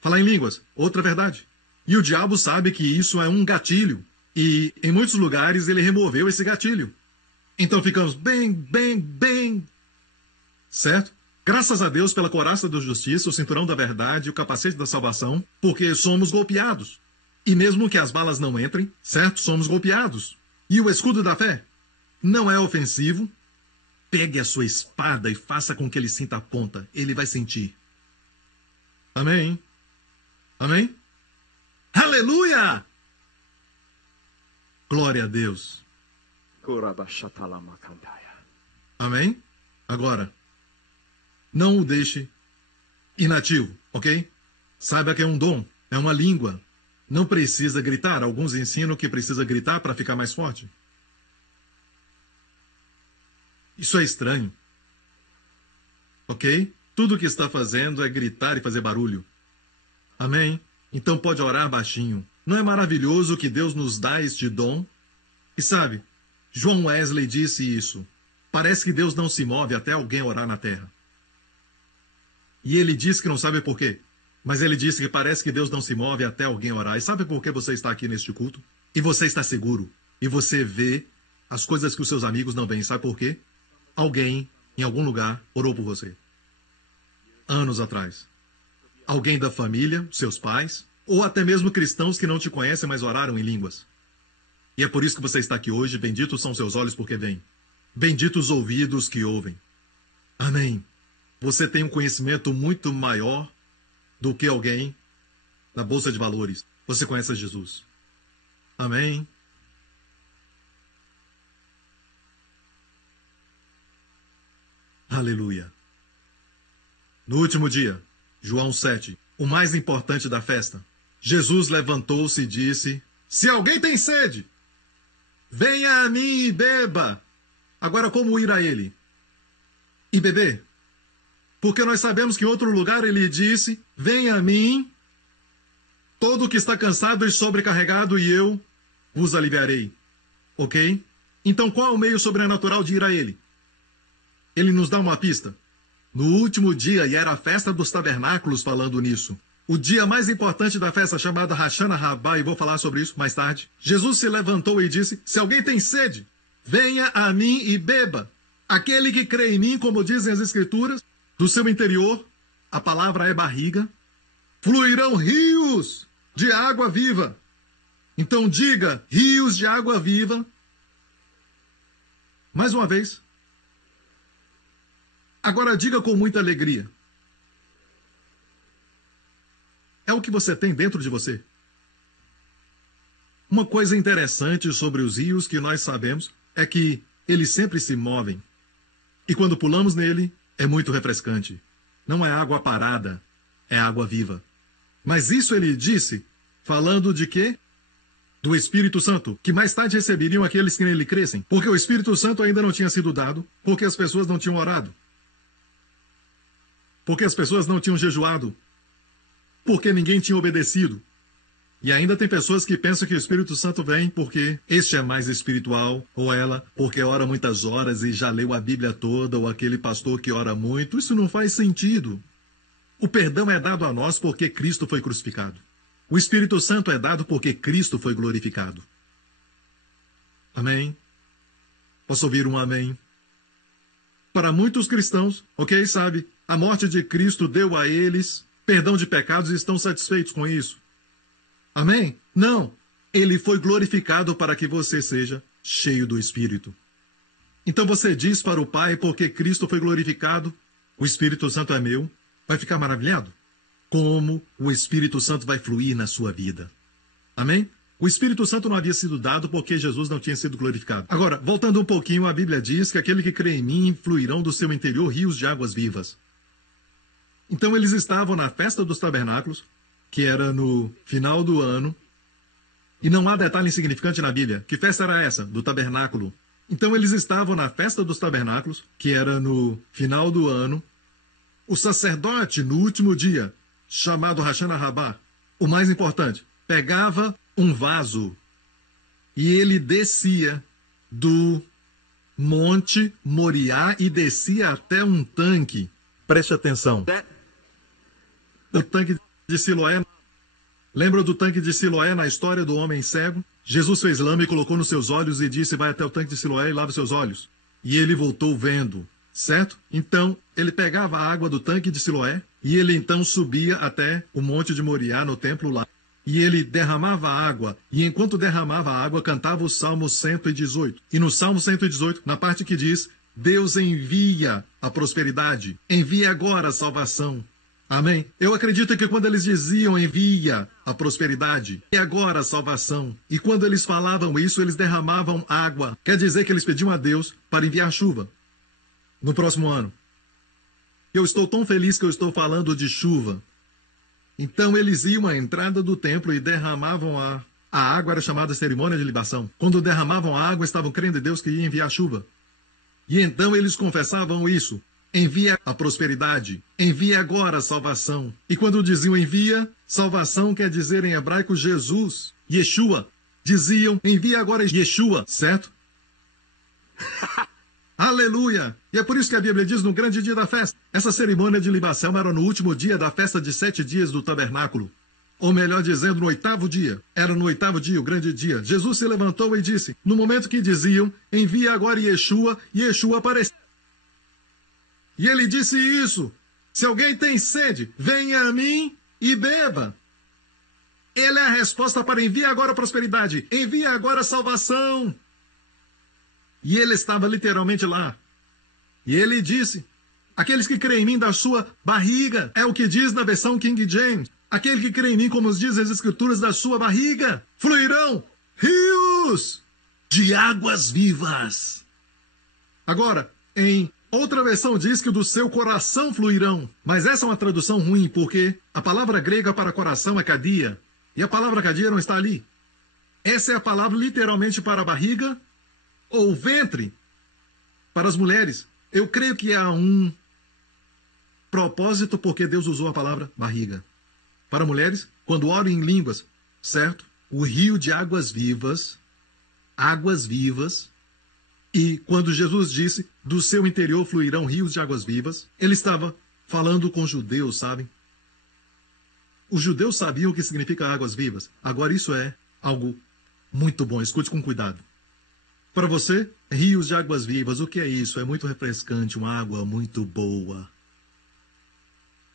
Falar em línguas, outra verdade. E o diabo sabe que isso é um gatilho, e em muitos lugares ele removeu esse gatilho. Então ficamos bem, certo? Graças a Deus pela couraça da justiça, o cinturão da verdade, o capacete da salvação, porque somos golpeados. E mesmo que as balas não entrem, certo? Somos golpeados. E o escudo da fé não é ofensivo. Pegue a sua espada e faça com que ele sinta a ponta. Ele vai sentir. Amém? Amém? Aleluia! Glória a Deus. Amém? Agora, não o deixe inativo, ok? Saiba que é um dom, é uma língua. Não precisa gritar. Alguns ensinam que precisa gritar para ficar mais forte. Isso é estranho. Ok? Tudo o que está fazendo é gritar e fazer barulho. Amém? Então pode orar baixinho. Não é maravilhoso que Deus nos dá este dom? E sabe, João Wesley disse isso. Parece que Deus não se move até alguém orar na terra. E ele disse que não sabe por quê. Mas ele disse que parece que Deus não se move até alguém orar. E sabe por que você está aqui neste culto? E você está seguro. E você vê as coisas que os seus amigos não veem. Sabe por quê? Alguém, em algum lugar, orou por você. Anos atrás. Alguém da família, seus pais, ou até mesmo cristãos que não te conhecem, mas oraram em línguas. E é por isso que você está aqui hoje. Benditos são seus olhos porque veem. Benditos os ouvidos que ouvem. Amém. Você tem um conhecimento muito maior do que alguém na Bolsa de Valores. Você conhece Jesus. Amém. Aleluia. No último dia, João 7, o mais importante da festa, Jesus levantou-se e disse: se alguém tem sede, venha a mim e beba. Agora, como ir a ele? E beber? Porque nós sabemos que em outro lugar ele disse: venha a mim, todo que está cansado e sobrecarregado, e eu vos aliviarei. Ok? Então qual é o meio sobrenatural de ir a ele? Ele nos dá uma pista. No último dia, e era a festa dos tabernáculos falando nisso, o dia mais importante da festa, chamada Hashana Rabbah, e vou falar sobre isso mais tarde, Jesus se levantou e disse: se alguém tem sede, venha a mim e beba. Aquele que crê em mim, como dizem as Escrituras, do seu interior, a palavra é barriga, fluirão rios de água viva. Então diga, rios de água viva. Mais uma vez. Agora diga com muita alegria. É o que você tem dentro de você. Uma coisa interessante sobre os rios que nós sabemos é que eles sempre se movem. E quando pulamos nele, é muito refrescante. Não é água parada, é água viva. Mas isso ele disse, falando de quê? Do Espírito Santo, que mais tarde receberiam aqueles que nele crescem. Porque o Espírito Santo ainda não tinha sido dado, porque as pessoas não tinham orado. Porque as pessoas não tinham jejuado. Porque ninguém tinha obedecido. E ainda tem pessoas que pensam que o Espírito Santo vem porque este é mais espiritual, ou ela porque ora muitas horas e já leu a Bíblia toda, ou aquele pastor que ora muito. Isso não faz sentido. O perdão é dado a nós porque Cristo foi crucificado. O Espírito Santo é dado porque Cristo foi glorificado. Amém? Posso ouvir um amém? Para muitos cristãos, ok, sabe, a morte de Cristo deu a eles perdão de pecados e estão satisfeitos com isso. Amém? Não. Ele foi glorificado para que você seja cheio do Espírito. Então você diz para o Pai, porque Cristo foi glorificado, o Espírito Santo é meu, vai ficar maravilhado? Como o Espírito Santo vai fluir na sua vida. Amém? O Espírito Santo não havia sido dado porque Jesus não tinha sido glorificado. Agora, voltando um pouquinho, a Bíblia diz que aquele que crê em mim fluirão do seu interior rios de águas vivas. Então eles estavam na festa dos tabernáculos, que era no final do ano, e não há detalhe insignificante na Bíblia. Que festa era essa? Do tabernáculo. Então eles estavam na festa dos tabernáculos, que era no final do ano. O sacerdote, no último dia, chamado Hashana Rabá, o mais importante, pegava um vaso e ele descia do Monte Moriá e descia até um tanque. Preste atenção. O tanque de Siloé. Lembra do tanque de Siloé na história do homem cego? Jesus fez lama e colocou nos seus olhos e disse, vai até o tanque de Siloé e lava seus olhos. E ele voltou vendo, certo? Então, ele pegava a água do tanque de Siloé e ele então subia até o monte de Moriá, no templo lá. E ele derramava água, e enquanto derramava a água, cantava o Salmo 118. E no Salmo 118, na parte que diz, Deus envia a prosperidade, envia agora a salvação. Amém? Eu acredito que quando eles diziam envia a prosperidade e agora a salvação, e quando eles falavam isso, eles derramavam água. Quer dizer que eles pediam a Deus para enviar chuva no próximo ano. Eu estou tão feliz que eu estou falando de chuva. Então eles iam à entrada do templo e derramavam a água, era chamada cerimônia de libação. Quando derramavam a água, estavam crendo em Deus que ia enviar chuva. E então eles confessavam isso. Envia a prosperidade, envia agora a salvação. E quando diziam envia, salvação quer dizer em hebraico Jesus, Yeshua. Diziam envia agora Yeshua, certo? Aleluia! E é por isso que a Bíblia diz no grande dia da festa. Essa cerimônia de libação era no último dia da festa de 7 dias do tabernáculo. Ou melhor dizendo, no 8º dia. Era no 8º dia, o grande dia. Jesus se levantou e disse, no momento que diziam, envia agora Yeshua, Yeshua apareceu. E ele disse isso, se alguém tem sede, venha a mim e beba. Ele é a resposta para envia agora a prosperidade, envia agora a salvação. E ele estava literalmente lá. E ele disse, aqueles que creem em mim da sua barriga, é o que diz na versão King James, aquele que crê em mim, como diz as Escrituras, da sua barriga, fluirão rios de águas vivas. Agora, em outra versão diz que do seu coração fluirão. Mas essa é uma tradução ruim, porque a palavra grega para coração é cadia. E a palavra cadia não está ali. Essa é a palavra literalmente para barriga ou ventre para as mulheres. Eu creio que há um propósito porque Deus usou a palavra barriga. Para mulheres, quando oram em línguas, certo? O rio de águas vivas, e quando Jesus disse, do seu interior fluirão rios de águas vivas, ele estava falando com judeus, sabem? Os judeus sabiam o que significa águas vivas. Agora isso é algo muito bom, escute com cuidado. Para você, rios de águas vivas, o que é isso? É muito refrescante, uma água muito boa.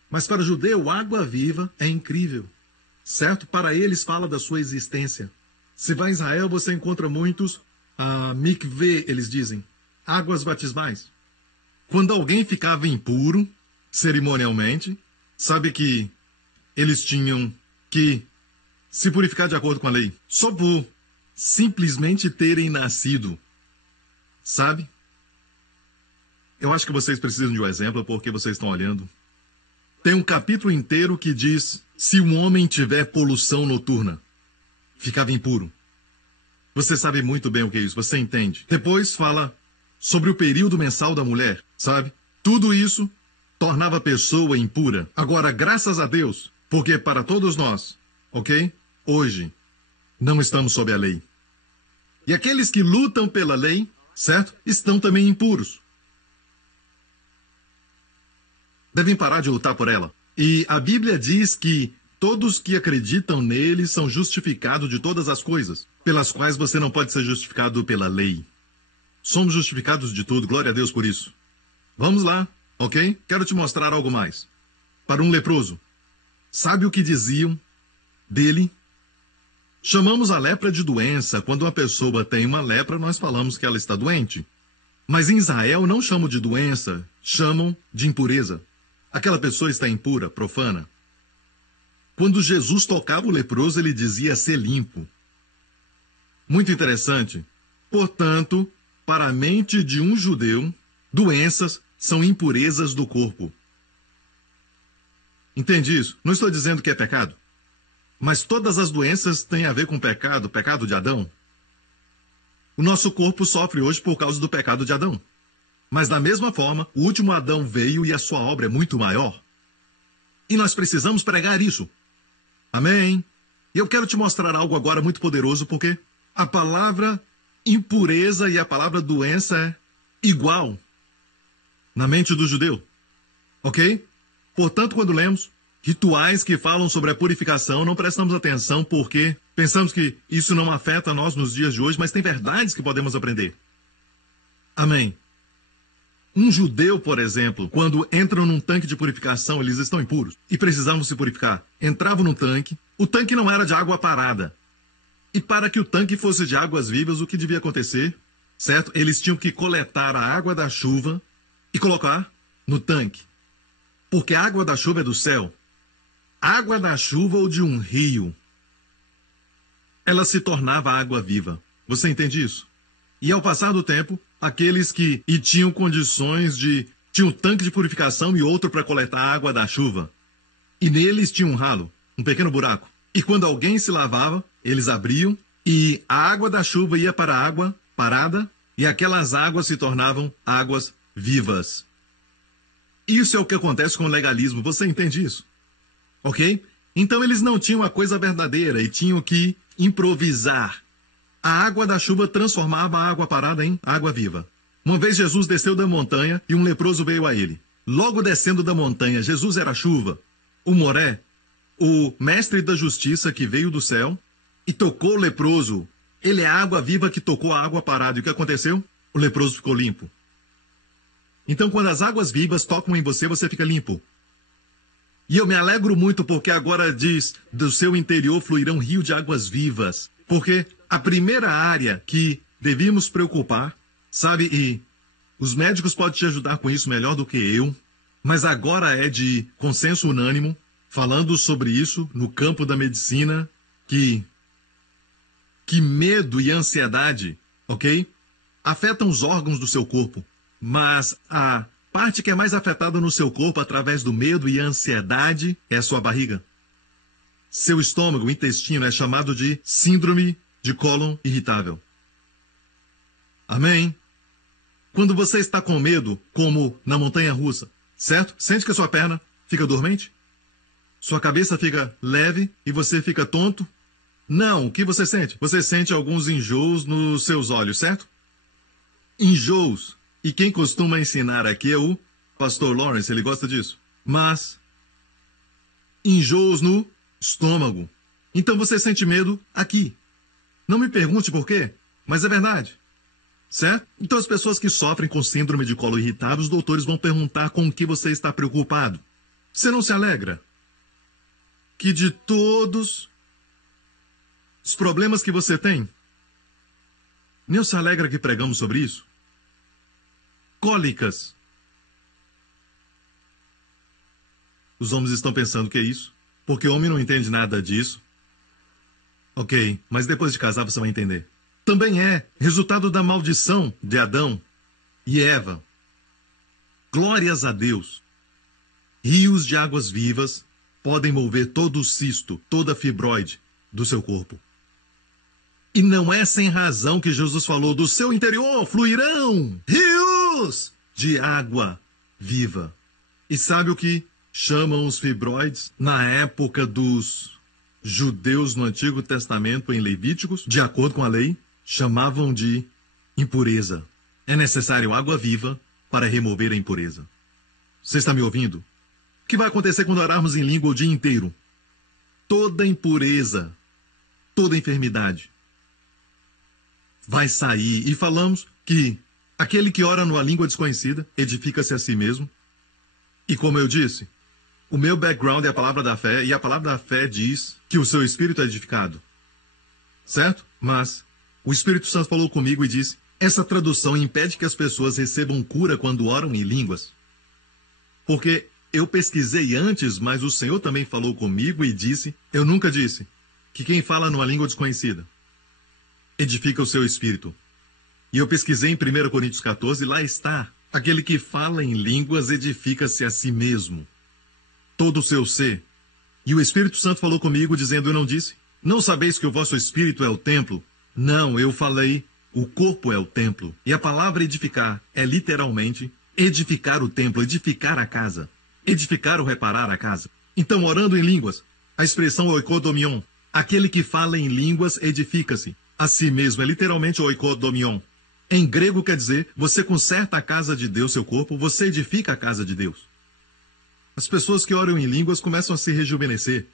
Mas para o judeu, água viva é incrível, certo? Para eles fala da sua existência. Se vai a Israel, você encontra muitos mikveh, eles dizem, águas batismais. Quando alguém ficava impuro, cerimonialmente, sabe que eles tinham que se purificar de acordo com a lei, só por simplesmente terem nascido, sabe? Eu acho que vocês precisam de um exemplo, porque vocês estão olhando. Tem um capítulo inteiro que diz, se um homem tiver poluição noturna, ficava impuro. Você sabe muito bem o que é isso, você entende. Depois fala sobre o período mensal da mulher, sabe? Tudo isso tornava a pessoa impura. Agora, graças a Deus, porque para todos nós, ok? Hoje, não estamos sob a lei. E aqueles que lutam pela lei, certo? Estão também impuros. Devem parar de lutar por ela. E a Bíblia diz que todos que acreditam nele são justificados de todas as coisas, pelas quais você não pode ser justificado pela lei. Somos justificados de tudo, glória a Deus por isso. Vamos lá, ok? Quero te mostrar algo mais. Para um leproso, sabe o que diziam dele? Chamamos a lepra de doença. Quando uma pessoa tem uma lepra, nós falamos que ela está doente. Mas em Israel não chamam de doença, chamam de impureza. Aquela pessoa está impura, profana. Quando Jesus tocava o leproso, ele dizia ser limpo. Muito interessante. Portanto, para a mente de um judeu, doenças são impurezas do corpo. Entende isso? Não estou dizendo que é pecado. Mas todas as doenças têm a ver com o pecado de Adão. O nosso corpo sofre hoje por causa do pecado de Adão. Mas da mesma forma, o último Adão veio e a sua obra é muito maior. E nós precisamos pregar isso. Amém? E eu quero te mostrar algo agora muito poderoso, porque a palavra impureza e a palavra doença é igual na mente do judeu. Ok? Portanto, quando lemos rituais que falam sobre a purificação, não prestamos atenção porque pensamos que isso não afeta nós nos dias de hoje, mas tem verdades que podemos aprender. Amém? Um judeu, por exemplo, quando entram num tanque de purificação, eles estão impuros e precisavam se purificar. Entravam no tanque, o tanque não era de água parada. E para que o tanque fosse de águas vivas, o que devia acontecer? Certo? Eles tinham que coletar a água da chuva e colocar no tanque. Porque a água da chuva é do céu. Água da chuva ou de um rio, ela se tornava água viva. Você entende isso? E ao passar do tempo, aqueles que tinham condições tinham um tanque de purificação e outro para coletar a água da chuva. E neles tinha um ralo, um pequeno buraco. E quando alguém se lavava, eles abriam e a água da chuva ia para a água parada e aquelas águas se tornavam águas vivas. Isso é o que acontece com o legalismo. Você entende isso? Ok? Então eles não tinham a coisa verdadeira e tinham que improvisar. A água da chuva transformava a água parada em água viva. Uma vez Jesus desceu da montanha e um leproso veio a ele. Logo descendo da montanha, Jesus era a chuva. O Moré, o mestre da justiça que veio do céu e tocou o leproso. Ele é a água viva que tocou a água parada. E o que aconteceu? O leproso ficou limpo. Então, quando as águas vivas tocam em você, você fica limpo. E eu me alegro muito porque agora diz, do seu interior fluirão rio de águas vivas. Porque a primeira área que devíamos preocupar, sabe, e os médicos podem te ajudar com isso melhor do que eu, mas agora é de consenso unânime, falando sobre isso no campo da medicina, que medo e ansiedade, ok, afetam os órgãos do seu corpo, mas a parte que é mais afetada no seu corpo através do medo e ansiedade é a sua barriga. Seu estômago, o intestino, é chamado de síndrome de cólon irritável. Amém? Quando você está com medo, como na montanha-russa, certo? Sente que a sua perna fica dormente? Sua cabeça fica leve e você fica tonto? Não, o que você sente? Você sente alguns enjoos nos seus olhos, certo? Enjoos. E quem costuma ensinar aqui é o pastor Lawrence, ele gosta disso. Mas enjoos no estômago. Então você sente medo aqui. Não me pergunte por quê, mas é verdade. Certo? Então as pessoas que sofrem com síndrome de colo irritável, os doutores vão perguntar com o que você está preocupado. Você não se alegra que de todos os problemas que você tem, nem se alegra que pregamos sobre isso? Cólicas. Os homens estão pensando que é isso, porque o homem não entende nada disso. Ok, mas depois de casar você vai entender. Também é resultado da maldição de Adão e Eva. Glórias a Deus. Rios de águas vivas podem mover todo o cisto, toda a fibroide do seu corpo. E não é sem razão que Jesus falou: do seu interior fluirão rios de água viva. E sabe o que chamam os fibroides na época dos judeus no Antigo Testamento, em Levíticos, de acordo com a lei? Chamavam de impureza. É necessário água viva para remover a impureza. Você está me ouvindo? O que vai acontecer quando orarmos em língua o dia inteiro? Toda impureza, toda enfermidade vai sair. E falamos que aquele que ora numa língua desconhecida edifica-se a si mesmo. E como eu disse, o meu background é a palavra da fé, e a palavra da fé diz que o seu espírito é edificado. Certo? Mas o Espírito Santo falou comigo e disse: essa tradução impede que as pessoas recebam cura quando oram em línguas. Porque eu pesquisei antes, mas o Senhor também falou comigo e disse, eu nunca disse, que quem fala numa língua desconhecida edifica o seu espírito. E eu pesquisei em 1 Coríntios 14, lá está: aquele que fala em línguas edifica-se a si mesmo, todo o seu ser. E o Espírito Santo falou comigo dizendo: eu não disse? Não sabeis que o vosso espírito é o templo? Não, eu falei, o corpo é o templo. E a palavra edificar é literalmente edificar o templo, edificar a casa, edificar ou reparar a casa. Então, orando em línguas, a expressão oikodomion, aquele que fala em línguas edifica-se a si mesmo, é literalmente oikodomion. Em grego quer dizer, você conserta a casa de Deus, seu corpo, você edifica a casa de Deus. As pessoas que oram em línguas começam a se rejuvenescer.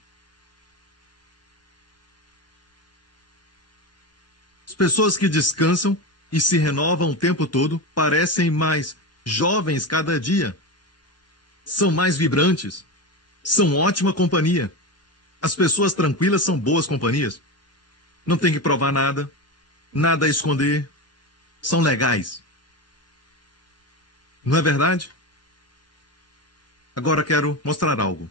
As pessoas que descansam e se renovam o tempo todo parecem mais jovens cada dia. São mais vibrantes. São ótima companhia. As pessoas tranquilas são boas companhias. Não tem que provar nada, nada a esconder. São legais. Não é verdade? Agora quero mostrar algo.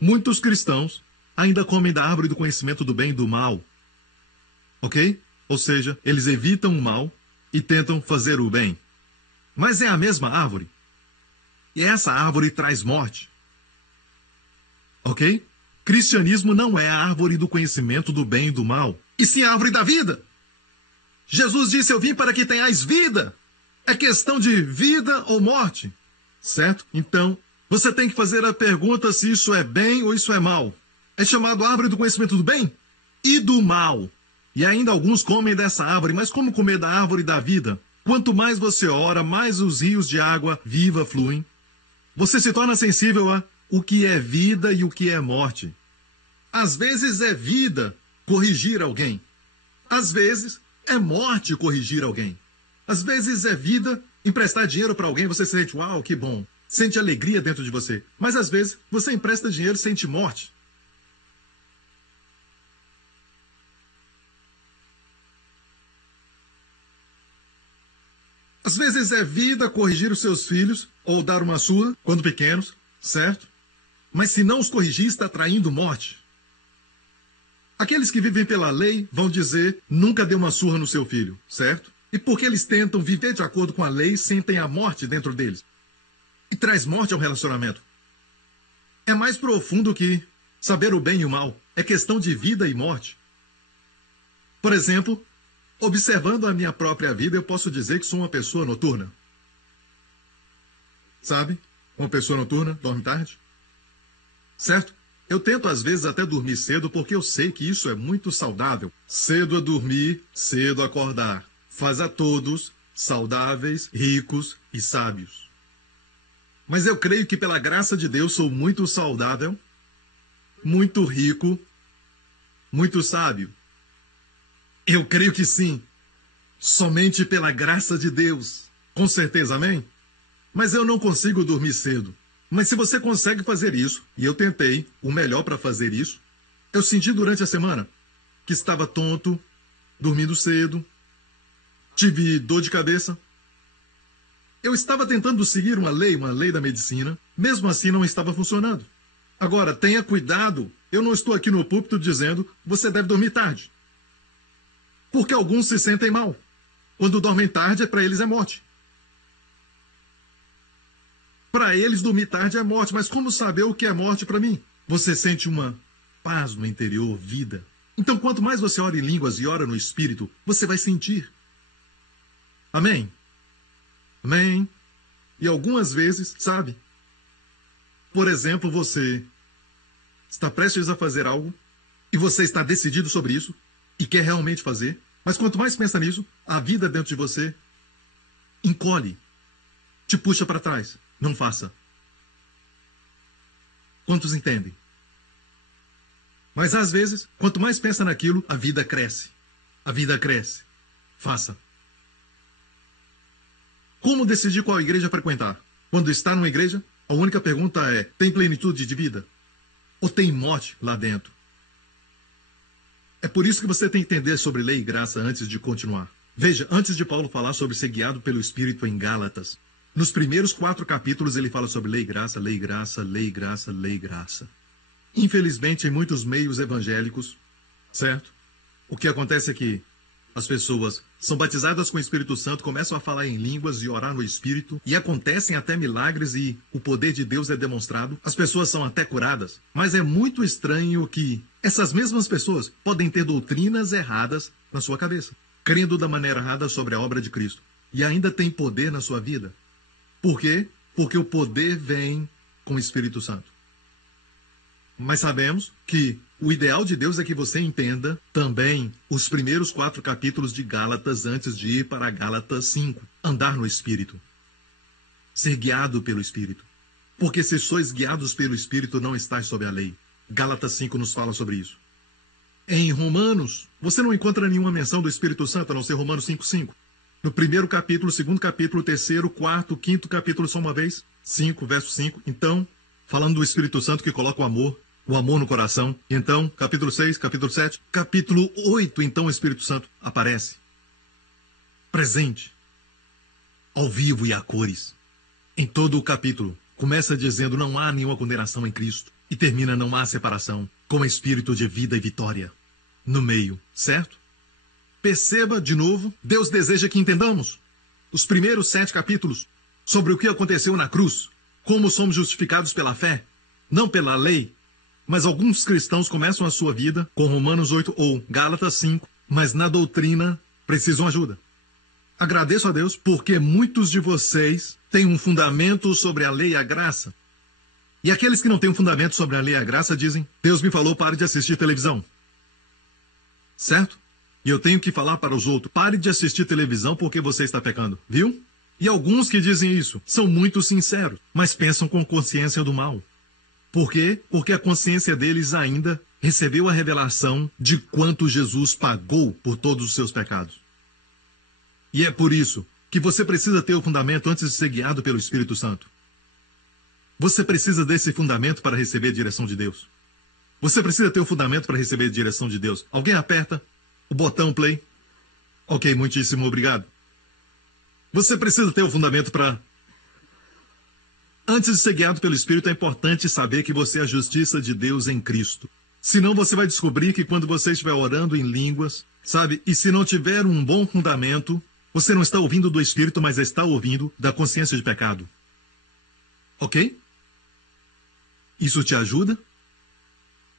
Muitos cristãos ainda comem da árvore do conhecimento do bem e do mal. Ok? Ou seja, eles evitam o mal e tentam fazer o bem. Mas é a mesma árvore. E essa árvore traz morte. Ok? Cristianismo não é a árvore do conhecimento do bem e do mal, e sim a árvore da vida. Jesus disse: eu vim para que tenhais vida. É questão de vida ou morte. Certo? Então, você tem que fazer a pergunta se isso é bem ou isso é mal. É chamado árvore do conhecimento do bem e do mal. E ainda alguns comem dessa árvore, mas como comer da árvore da vida? Quanto mais você ora, mais os rios de água viva fluem. Você se torna sensível a o que é vida e o que é morte. Às vezes é vida corrigir alguém. Às vezes é morte corrigir alguém. Às vezes é vida emprestar dinheiro para alguém, você sente, uau, que bom. Sente alegria dentro de você. Mas às vezes você empresta dinheiro e sente morte. Às vezes é vida corrigir os seus filhos ou dar uma surra quando pequenos, certo? Mas se não os corrigir, está traindo morte. Aqueles que vivem pela lei vão dizer, nunca dê uma surra no seu filho, certo? E porque eles tentam viver de acordo com a lei, sentem a morte dentro deles. E traz morte ao relacionamento. É mais profundo que saber o bem e o mal. É questão de vida e morte. Por exemplo, observando a minha própria vida, eu posso dizer que sou uma pessoa noturna. Sabe? Uma pessoa noturna, dorme tarde. Certo? Eu tento às vezes até dormir cedo porque eu sei que isso é muito saudável. Cedo a dormir, cedo a acordar. Faz a todos saudáveis, ricos e sábios. Mas eu creio que pela graça de Deus sou muito saudável, muito rico, muito sábio. Eu creio que sim. somente pela graça de Deus. Com certeza, amém? Mas eu não consigo dormir cedo. Mas se você consegue fazer isso, e eu tentei o melhor para fazer isso, eu senti durante a semana que estava tonto, dormindo cedo, tive dor de cabeça. Eu estava tentando seguir uma lei da medicina, mesmo assim não estava funcionando. Agora, tenha cuidado, eu não estou aqui no púlpito dizendo você deve dormir tarde. Porque alguns se sentem mal. Quando dormem tarde, para eles é morte. Para eles, dormir tarde é morte, mas como saber o que é morte para mim? Você sente uma paz no interior, vida. Então, quanto mais você ora em línguas e ora no Espírito, você vai sentir. Amém? Amém? E algumas vezes, sabe? Por exemplo, você está prestes a fazer algo e você está decidido sobre isso e quer realmente fazer, mas quanto mais pensa nisso, a vida dentro de você encolhe, te puxa para trás. Não faça. Quantos entendem? Mas às vezes, quanto mais pensa naquilo, a vida cresce. A vida cresce. Faça. Como decidir qual igreja frequentar? Quando está numa igreja, a única pergunta é: tem plenitude de vida? Ou tem morte lá dentro? É por isso que você tem que entender sobre lei e graça antes de continuar. Veja, antes de Paulo falar sobre ser guiado pelo Espírito em Gálatas, nos primeiros 4 capítulos ele fala sobre lei e graça, lei e graça, lei e graça, lei e graça. Infelizmente, em muitos meios evangélicos, certo? O que acontece é que as pessoas são batizadas com o Espírito Santo, começam a falar em línguas e orar no Espírito, e acontecem até milagres e o poder de Deus é demonstrado. As pessoas são até curadas, mas é muito estranho que essas mesmas pessoas podem ter doutrinas erradas na sua cabeça, crendo da maneira errada sobre a obra de Cristo, e ainda tem poder na sua vida. Por quê? Porque o poder vem com o Espírito Santo. Mas sabemos que o ideal de Deus é que você entenda também os primeiros 4 capítulos de Gálatas antes de ir para Gálatas 5. Andar no Espírito. Ser guiado pelo Espírito. Porque se sois guiados pelo Espírito, não estáis sob a lei. Gálatas 5 nos fala sobre isso. Em Romanos, você não encontra nenhuma menção do Espírito Santo, a não ser Romanos 5:5. No primeiro capítulo, segundo capítulo, terceiro, quarto, quinto capítulo, só uma vez. 5, verso 5. Então, falando do Espírito Santo que coloca o amor no coração. Então, capítulo 6, capítulo 7, capítulo 8, então o Espírito Santo aparece. Presente. Ao vivo e a cores. Em todo o capítulo, começa dizendo não há nenhuma condenação em Cristo. E termina não há separação, com espírito de vida e vitória. No meio, certo? Perceba, de novo, Deus deseja que entendamos os primeiros 7 capítulos sobre o que aconteceu na cruz, como somos justificados pela fé, não pela lei. Mas alguns cristãos começam a sua vida com Romanos 8 ou Gálatas 5, mas na doutrina precisam ajuda. Agradeço a Deus porque muitos de vocês têm um fundamento sobre a lei e a graça. E aqueles que não têm um fundamento sobre a lei e a graça dizem: Deus me falou, pare de assistir televisão. Certo? E eu tenho que falar para os outros: pare de assistir televisão porque você está pecando. Viu? E alguns que dizem isso são muito sinceros, mas pensam com consciência do mal. Por quê? Porque a consciência deles ainda recebeu a revelação de quanto Jesus pagou por todos os seus pecados. E é por isso que você precisa ter o fundamento antes de ser guiado pelo Espírito Santo. Você precisa desse fundamento para receber a direção de Deus. Você precisa ter o fundamento para receber a direção de Deus. Alguém aperta o botão play? Ok, muitíssimo obrigado. Você precisa ter o fundamento para... Antes de ser guiado pelo Espírito, é importante saber que você é a justiça de Deus em Cristo. Senão você vai descobrir que quando você estiver orando em línguas, sabe? E se não tiver um bom fundamento, você não está ouvindo do Espírito, mas está ouvindo da consciência de pecado. Ok? Isso te ajuda?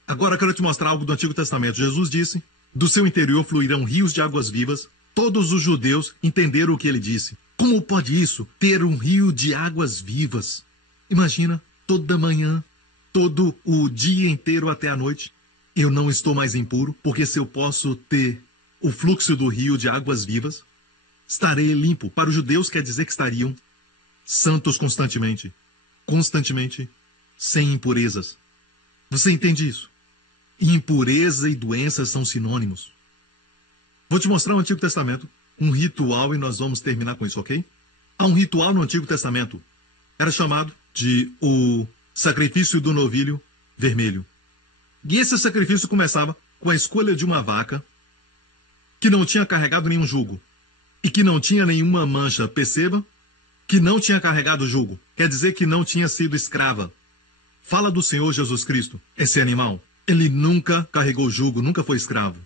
Agora eu quero te mostrar algo do Antigo Testamento. Jesus disse: do seu interior fluirão rios de águas vivas. Todos os judeus entenderam o que ele disse. Como pode isso? Ter um rio de águas vivas? Imagina, toda manhã, todo o dia inteiro até a noite. Eu não estou mais impuro, porque se eu posso ter o fluxo do rio de águas vivas, estarei limpo. Para os judeus quer dizer que estariam santos constantemente. Constantemente, sem impurezas. Você entende isso? Impureza e doença são sinônimos. Vou te mostrar o Antigo Testamento. um ritual e nós vamos terminar com isso, ok? Há um ritual no Antigo Testamento. Era chamado de o sacrifício do novilho vermelho. E esse sacrifício começava com a escolha de uma vaca que não tinha carregado nenhum jugo e que não tinha nenhuma mancha. Perceba que não tinha carregado jugo. Quer dizer que não tinha sido escrava. Fala do Senhor Jesus Cristo. Esse animal, ele nunca carregou jugo, nunca foi escravo.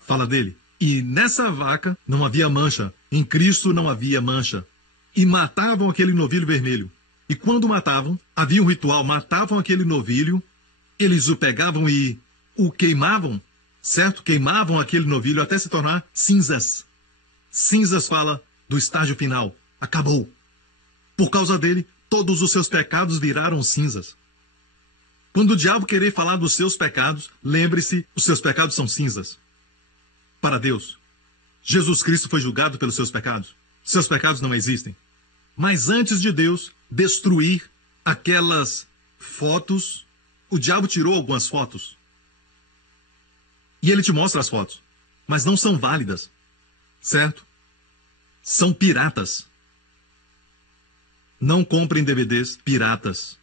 Fala dele. E nessa vaca não havia mancha. Em Cristo não havia mancha. E matavam aquele novilho vermelho. E quando matavam, havia um ritual. Matavam aquele novilho, eles o pegavam e o queimavam, certo? Queimavam aquele novilho até se tornar cinzas. Cinzas fala do estágio final. Acabou. Por causa dele, todos os seus pecados viraram cinzas. Quando o diabo querer falar dos seus pecados, lembre-se, os seus pecados são cinzas. Para Deus, Jesus Cristo foi julgado pelos seus pecados. Seus pecados não existem. Mas antes de Deus destruir aquelas fotos, o diabo tirou algumas fotos. E ele te mostra as fotos. Mas não são válidas. Certo? São piratas. Não comprem DVDs piratas.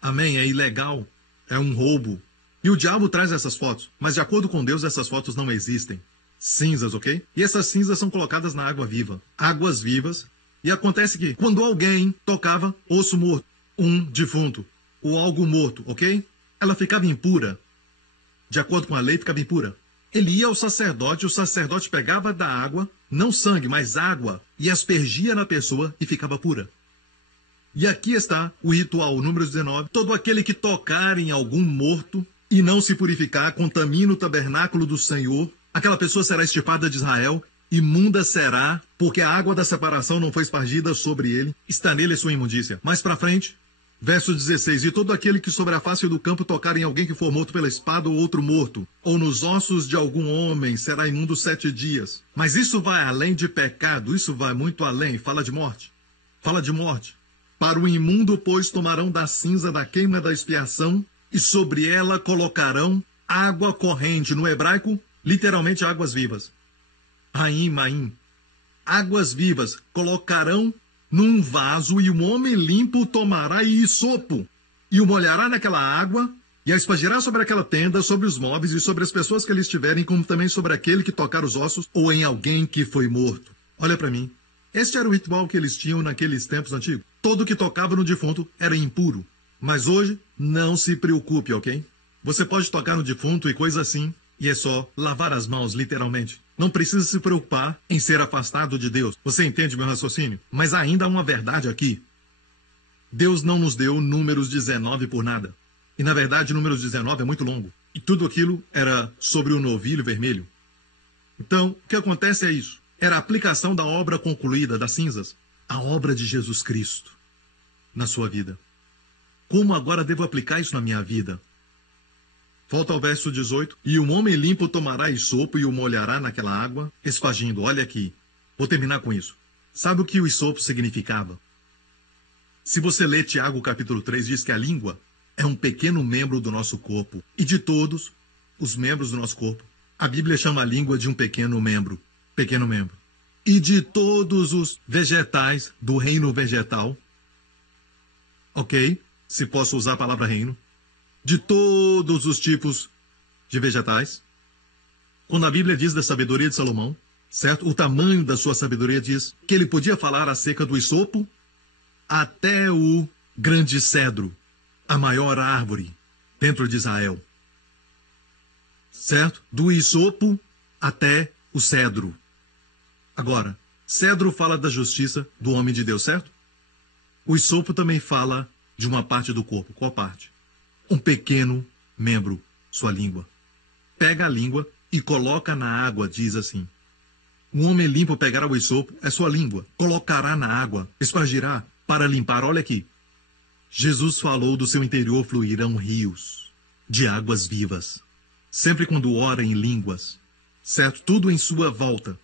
Amém? É ilegal. É um roubo. E o diabo traz essas fotos. Mas de acordo com Deus, essas fotos não existem. Cinzas, ok? E essas cinzas são colocadas na água viva. Águas vivas. E acontece que quando alguém tocava osso morto, um defunto, ou algo morto, ok? Ela ficava impura. De acordo com a lei, ficava impura. Ele ia ao sacerdote, o sacerdote pegava da água, não sangue, mas água, e aspergia na pessoa e ficava pura. E aqui está o ritual, número 19. Todo aquele que tocar em algum morto e não se purificar, contamina o tabernáculo do Senhor, aquela pessoa será extirpada de Israel, imunda será, porque a água da separação não foi espargida sobre ele, está nele a sua imundícia. Mais para frente, verso 16. E todo aquele que sobre a face do campo tocar em alguém que for morto pela espada ou outro morto, ou nos ossos de algum homem, será imundo 7 dias. Mas isso vai além de pecado, isso vai muito além, fala de morte. Fala de morte. Para o imundo, pois, tomarão da cinza da queima da expiação, e sobre ela colocarão água corrente. No hebraico, literalmente águas vivas. Raim, maim. Águas vivas colocarão num vaso, e o homem limpo tomará hisopo, e o molhará naquela água, e a espargirá sobre aquela tenda, sobre os móveis e sobre as pessoas que ali estiverem, como também sobre aquele que tocar os ossos, ou em alguém que foi morto. Olha para mim. Este era o ritual que eles tinham naqueles tempos antigos. Todo que tocava no defunto era impuro. Mas hoje, não se preocupe, ok? Você pode tocar no defunto e coisa assim, e é só lavar as mãos, literalmente. Não precisa se preocupar em ser afastado de Deus. Você entende meu raciocínio? Mas ainda há uma verdade aqui. Deus não nos deu números 19 por nada. E na verdade, números 19 é muito longo. E tudo aquilo era sobre o novilho vermelho. Então, o que acontece é isso. Era a aplicação da obra concluída, das cinzas. A obra de Jesus Cristo na sua vida. Como agora devo aplicar isso na minha vida? Volta ao verso 18. E o homem limpo tomará hisopo e o molhará naquela água, espargindo. Olha aqui. Vou terminar com isso. Sabe o que o hisopo significava? Se você ler Tiago capítulo 3, diz que a língua é um pequeno membro do nosso corpo. E de todos os membros do nosso corpo, a Bíblia chama a língua de um pequeno membro. Pequeno membro. E de todos os vegetais do reino vegetal, ok? Se posso usar a palavra reino. De todos os tipos de vegetais. Quando a Bíblia diz da sabedoria de Salomão, certo? O tamanho da sua sabedoria diz que ele podia falar acerca do hisopo até o grande cedro, a maior árvore dentro de Israel. Certo? Do hisopo até o cedro. Agora, cedro fala da justiça do homem de Deus, certo? O hisopo também fala de uma parte do corpo. Qual parte? Um pequeno membro, sua língua. Pega a língua e coloca na água, diz assim. Um homem limpo pegará o hisopo, é sua língua, colocará na água, espargirá para limpar. Olha aqui. Jesus falou do seu interior fluirão rios de águas vivas. Sempre quando ora em línguas, certo? Tudo em sua volta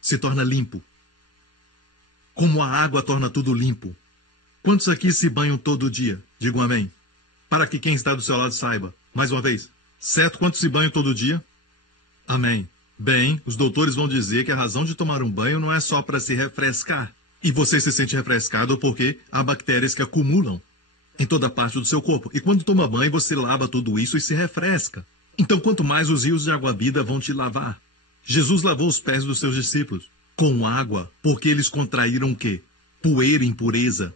se torna limpo. Como a água torna tudo limpo. Quantos aqui se banham todo dia? Digam amém. Para que quem está do seu lado saiba. Mais uma vez. Certo? Quantos se banham todo dia? Amém. Bem, os doutores vão dizer que a razão de tomar um banho não é só para se refrescar. E você se sente refrescado porque há bactérias que acumulam em toda parte do seu corpo. E quando toma banho, você lava tudo isso e se refresca. Então, quanto mais os rios de água-vida vão te lavar. Jesus lavou os pés dos seus discípulos com água, porque eles contraíram o quê? Poeira e impureza.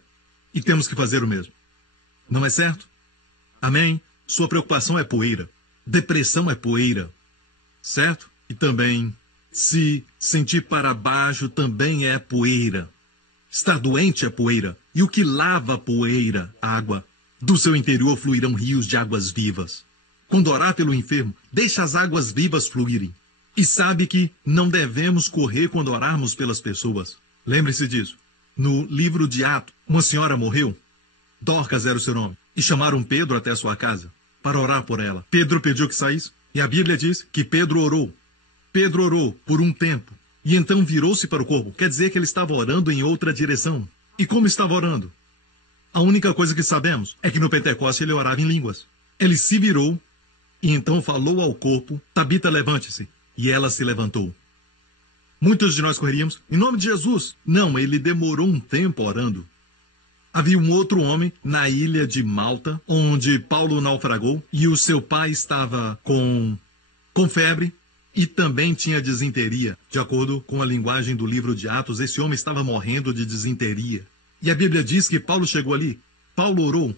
E temos que fazer o mesmo. Não é certo? Amém? Sua preocupação é poeira. Depressão é poeira. Certo? E também, se sentir para baixo também é poeira. Estar doente é poeira. E o que lava a poeira, água, do seu interior fluirão rios de águas vivas. Quando orar pelo enfermo, deixa as águas vivas fluírem. E sabe que não devemos correr quando orarmos pelas pessoas. Lembre-se disso. No livro de Atos, uma senhora morreu. Dorcas era o seu nome. E chamaram Pedro até a sua casa para orar por ela. Pedro pediu que saísse. E a Bíblia diz que Pedro orou. Pedro orou por um tempo. E então virou-se para o corpo. Quer dizer que ele estava orando em outra direção. E como estava orando? A única coisa que sabemos é que no Pentecoste ele orava em línguas. Ele se virou e então falou ao corpo, Tabita, levante-se. E ela se levantou. Muitos de nós correríamos, em nome de Jesus. Não, ele demorou um tempo orando. Havia um outro homem na ilha de Malta, onde Paulo naufragou, e o seu pai estava com febre e também tinha disenteria. De acordo com a linguagem do livro de Atos, esse homem estava morrendo de disenteria. E a Bíblia diz que Paulo chegou ali. Paulo orou.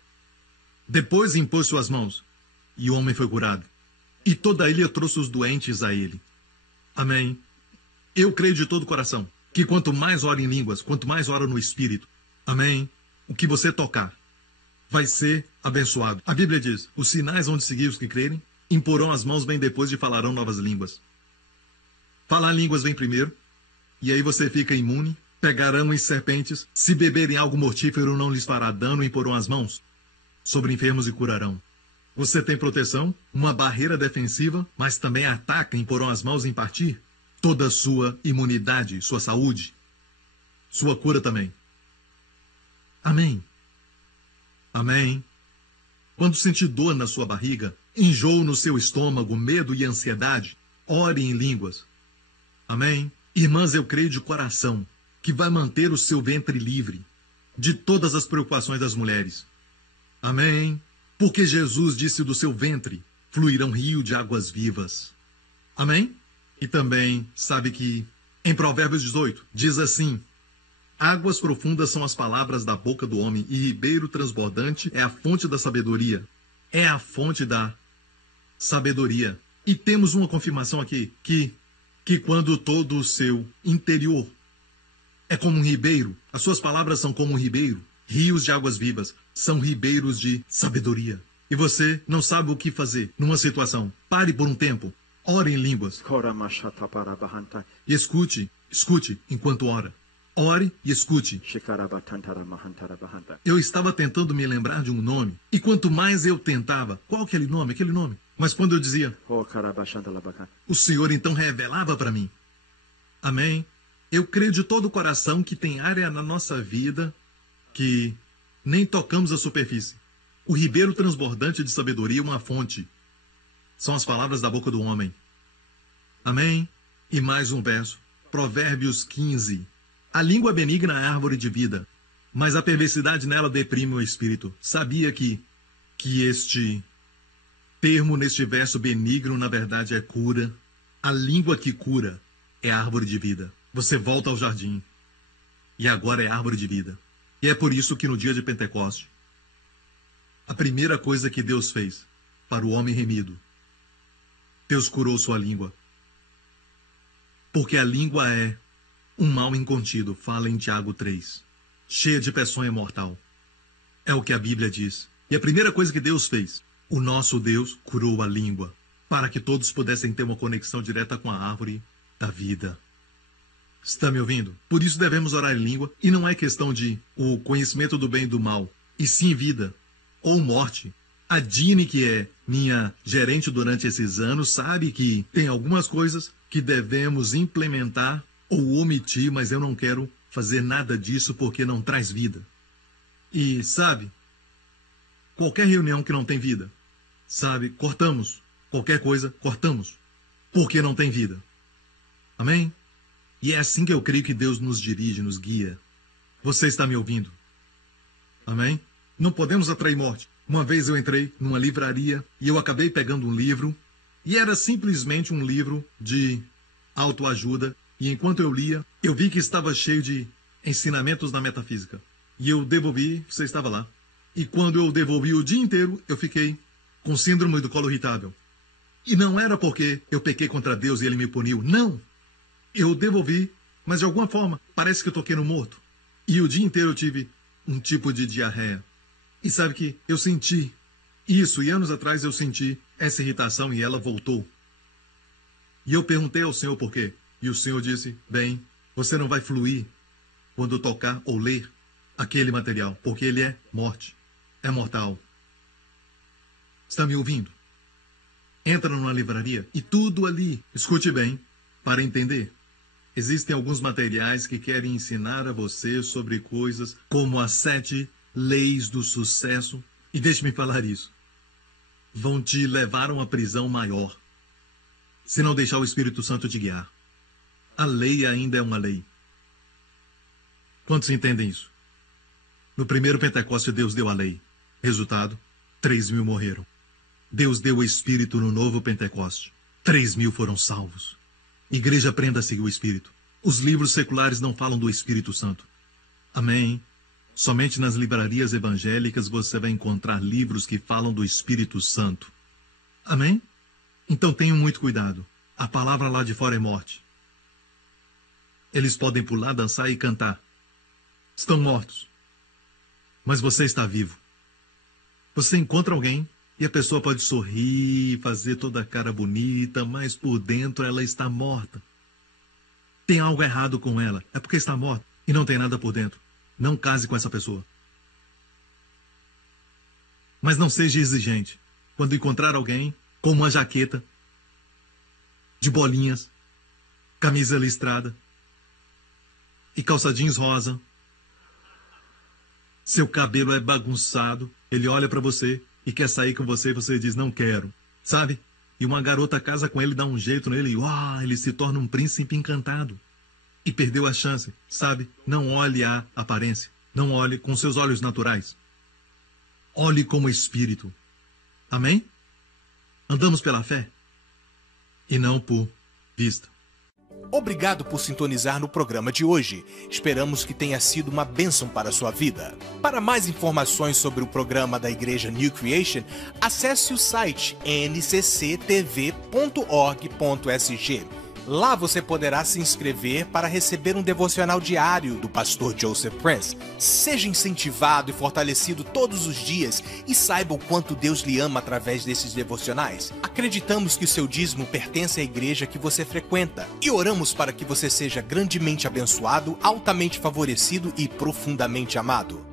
Depois impôs suas mãos. E o homem foi curado. E toda a ilha trouxe os doentes a ele. Amém. Eu creio de todo o coração que quanto mais ora em línguas, quanto mais ora no Espírito, amém, o que você tocar vai ser abençoado. A Bíblia diz, os sinais vão seguir os que crerem, imporão as mãos bem depois e falarão novas línguas. Falar línguas vem primeiro, e aí você fica imune, pegarão as serpentes, se beberem algo mortífero não lhes fará dano, imporão as mãos sobre enfermos e curarão. Você tem proteção, uma barreira defensiva, mas também ataca, imporão as mãos em partir toda a sua imunidade, sua saúde, sua cura também. Amém. Amém. Quando sentir dor na sua barriga, enjoo no seu estômago, medo e ansiedade, ore em línguas. Amém. Irmãs, eu creio de coração que vai manter o seu ventre livre de todas as preocupações das mulheres. Amém. Porque Jesus disse do seu ventre fluirão rio de águas vivas. Amém? E também sabe que em Provérbios 18 diz assim, águas profundas são as palavras da boca do homem e ribeiro transbordante é a fonte da sabedoria. É a fonte da sabedoria. E temos uma confirmação aqui que quando todo o seu interior é como um ribeiro, as suas palavras são como um ribeiro, rios de águas vivas, são ribeiros de sabedoria. E você não sabe o que fazer numa situação. Pare por um tempo. Ore em línguas. E escute enquanto ora. Ore e escute. Eu estava tentando me lembrar de um nome. E quanto mais eu tentava, qual aquele nome? Mas quando eu dizia, o Senhor então revelava para mim. Amém? Eu creio de todo o coração que tem área na nossa vida que nem tocamos a superfície. O ribeiro transbordante de sabedoria é uma fonte. São as palavras da boca do homem. Amém? E mais um verso. Provérbios 15. A língua benigna é árvore de vida, mas a perversidade nela deprime o espírito. Sabia que este termo neste verso benigno, na verdade, é cura? A língua que cura é árvore de vida. Você volta ao jardim. E agora é árvore de vida. E é por isso que no dia de Pentecoste, a primeira coisa que Deus fez para o homem remido, Deus curou sua língua. Porque a língua é um mal incontido, fala em Tiago 3, cheia de peçonha mortal. É o que a Bíblia diz. E a primeira coisa que Deus fez, o nosso Deus curou a língua, para que todos pudessem ter uma conexão direta com a árvore da vida. Está me ouvindo? Por isso devemos orar em língua, e não é questão de o conhecimento do bem e do mal, e sim vida ou morte. A Dini, que é minha gerente durante esses anos, sabe que tem algumas coisas que devemos implementar ou omitir, mas eu não quero fazer nada disso porque não traz vida. E, sabe, qualquer reunião que não tem vida, sabe, cortamos. Qualquer coisa, cortamos. porque não tem vida. Amém? E é assim que eu creio que Deus nos dirige, nos guia. Você está me ouvindo? Amém? Não podemos atrair morte. Uma vez eu entrei numa livraria e eu acabei pegando um livro e era simplesmente um livro de autoajuda. E enquanto eu lia, eu vi que estava cheio de ensinamentos da metafísica. E eu devolvi, você estava lá. E quando eu devolvi o dia inteiro, eu fiquei com síndrome do colo irritável. E não era porque eu pequei contra Deus e Ele me puniu. Não! Eu devolvi, mas de alguma forma, parece que eu toquei no morto. E o dia inteiro eu tive um tipo de diarreia. E sabe que eu senti isso, e anos atrás eu senti essa irritação e ela voltou. E eu perguntei ao Senhor por quê. E o Senhor disse, bem, você não vai fluir quando tocar ou ler aquele material, porque ele é morte, é mortal. Está me ouvindo? Entra numa livraria e tudo ali, escute bem, para entender. Existem alguns materiais que querem ensinar a você sobre coisas como as 7 leis do sucesso. E deixe-me falar isso. Vão te levar a uma prisão maior, se não deixar o Espírito Santo te guiar. A lei ainda é uma lei. Quantos entendem isso? No primeiro Pentecoste, Deus deu a lei. Resultado, 3.000 morreram. Deus deu o Espírito no novo Pentecoste. 3.000 foram salvos. Igreja, aprenda a seguir o Espírito. Os livros seculares não falam do Espírito Santo. Amém? Somente nas livrarias evangélicas você vai encontrar livros que falam do Espírito Santo. Amém? Então tenham muito cuidado. A palavra lá de fora é morte. Eles podem pular, dançar e cantar. Estão mortos. Mas você está vivo. Você encontra alguém e a pessoa pode sorrir, fazer toda a cara bonita, mas por dentro ela está morta. Tem algo errado com ela. É porque está morta e não tem nada por dentro. Não case com essa pessoa. Mas não seja exigente. Quando encontrar alguém com uma jaqueta de bolinhas, camisa listrada e calça jeans rosa, seu cabelo é bagunçado, ele olha para você e quer sair com você e você diz, não quero, sabe? E uma garota casa com ele, dá um jeito nele e ele se torna um príncipe encantado. E perdeu a chance, sabe? Não olhe a aparência, não olhe com seus olhos naturais. Olhe como espírito. Amém? Andamos pela fé e não por vista. Obrigado por sintonizar no programa de hoje. Esperamos que tenha sido uma bênção para a sua vida. Para mais informações sobre o programa da Igreja New Creation, acesse o site ncctv.org.sg. Lá você poderá se inscrever para receber um devocional diário do pastor Joseph Prince. Seja incentivado e fortalecido todos os dias e saiba o quanto Deus lhe ama através desses devocionais. Acreditamos que o seu dízimo pertence à igreja que você frequenta e oramos para que você seja grandemente abençoado, altamente favorecido e profundamente amado.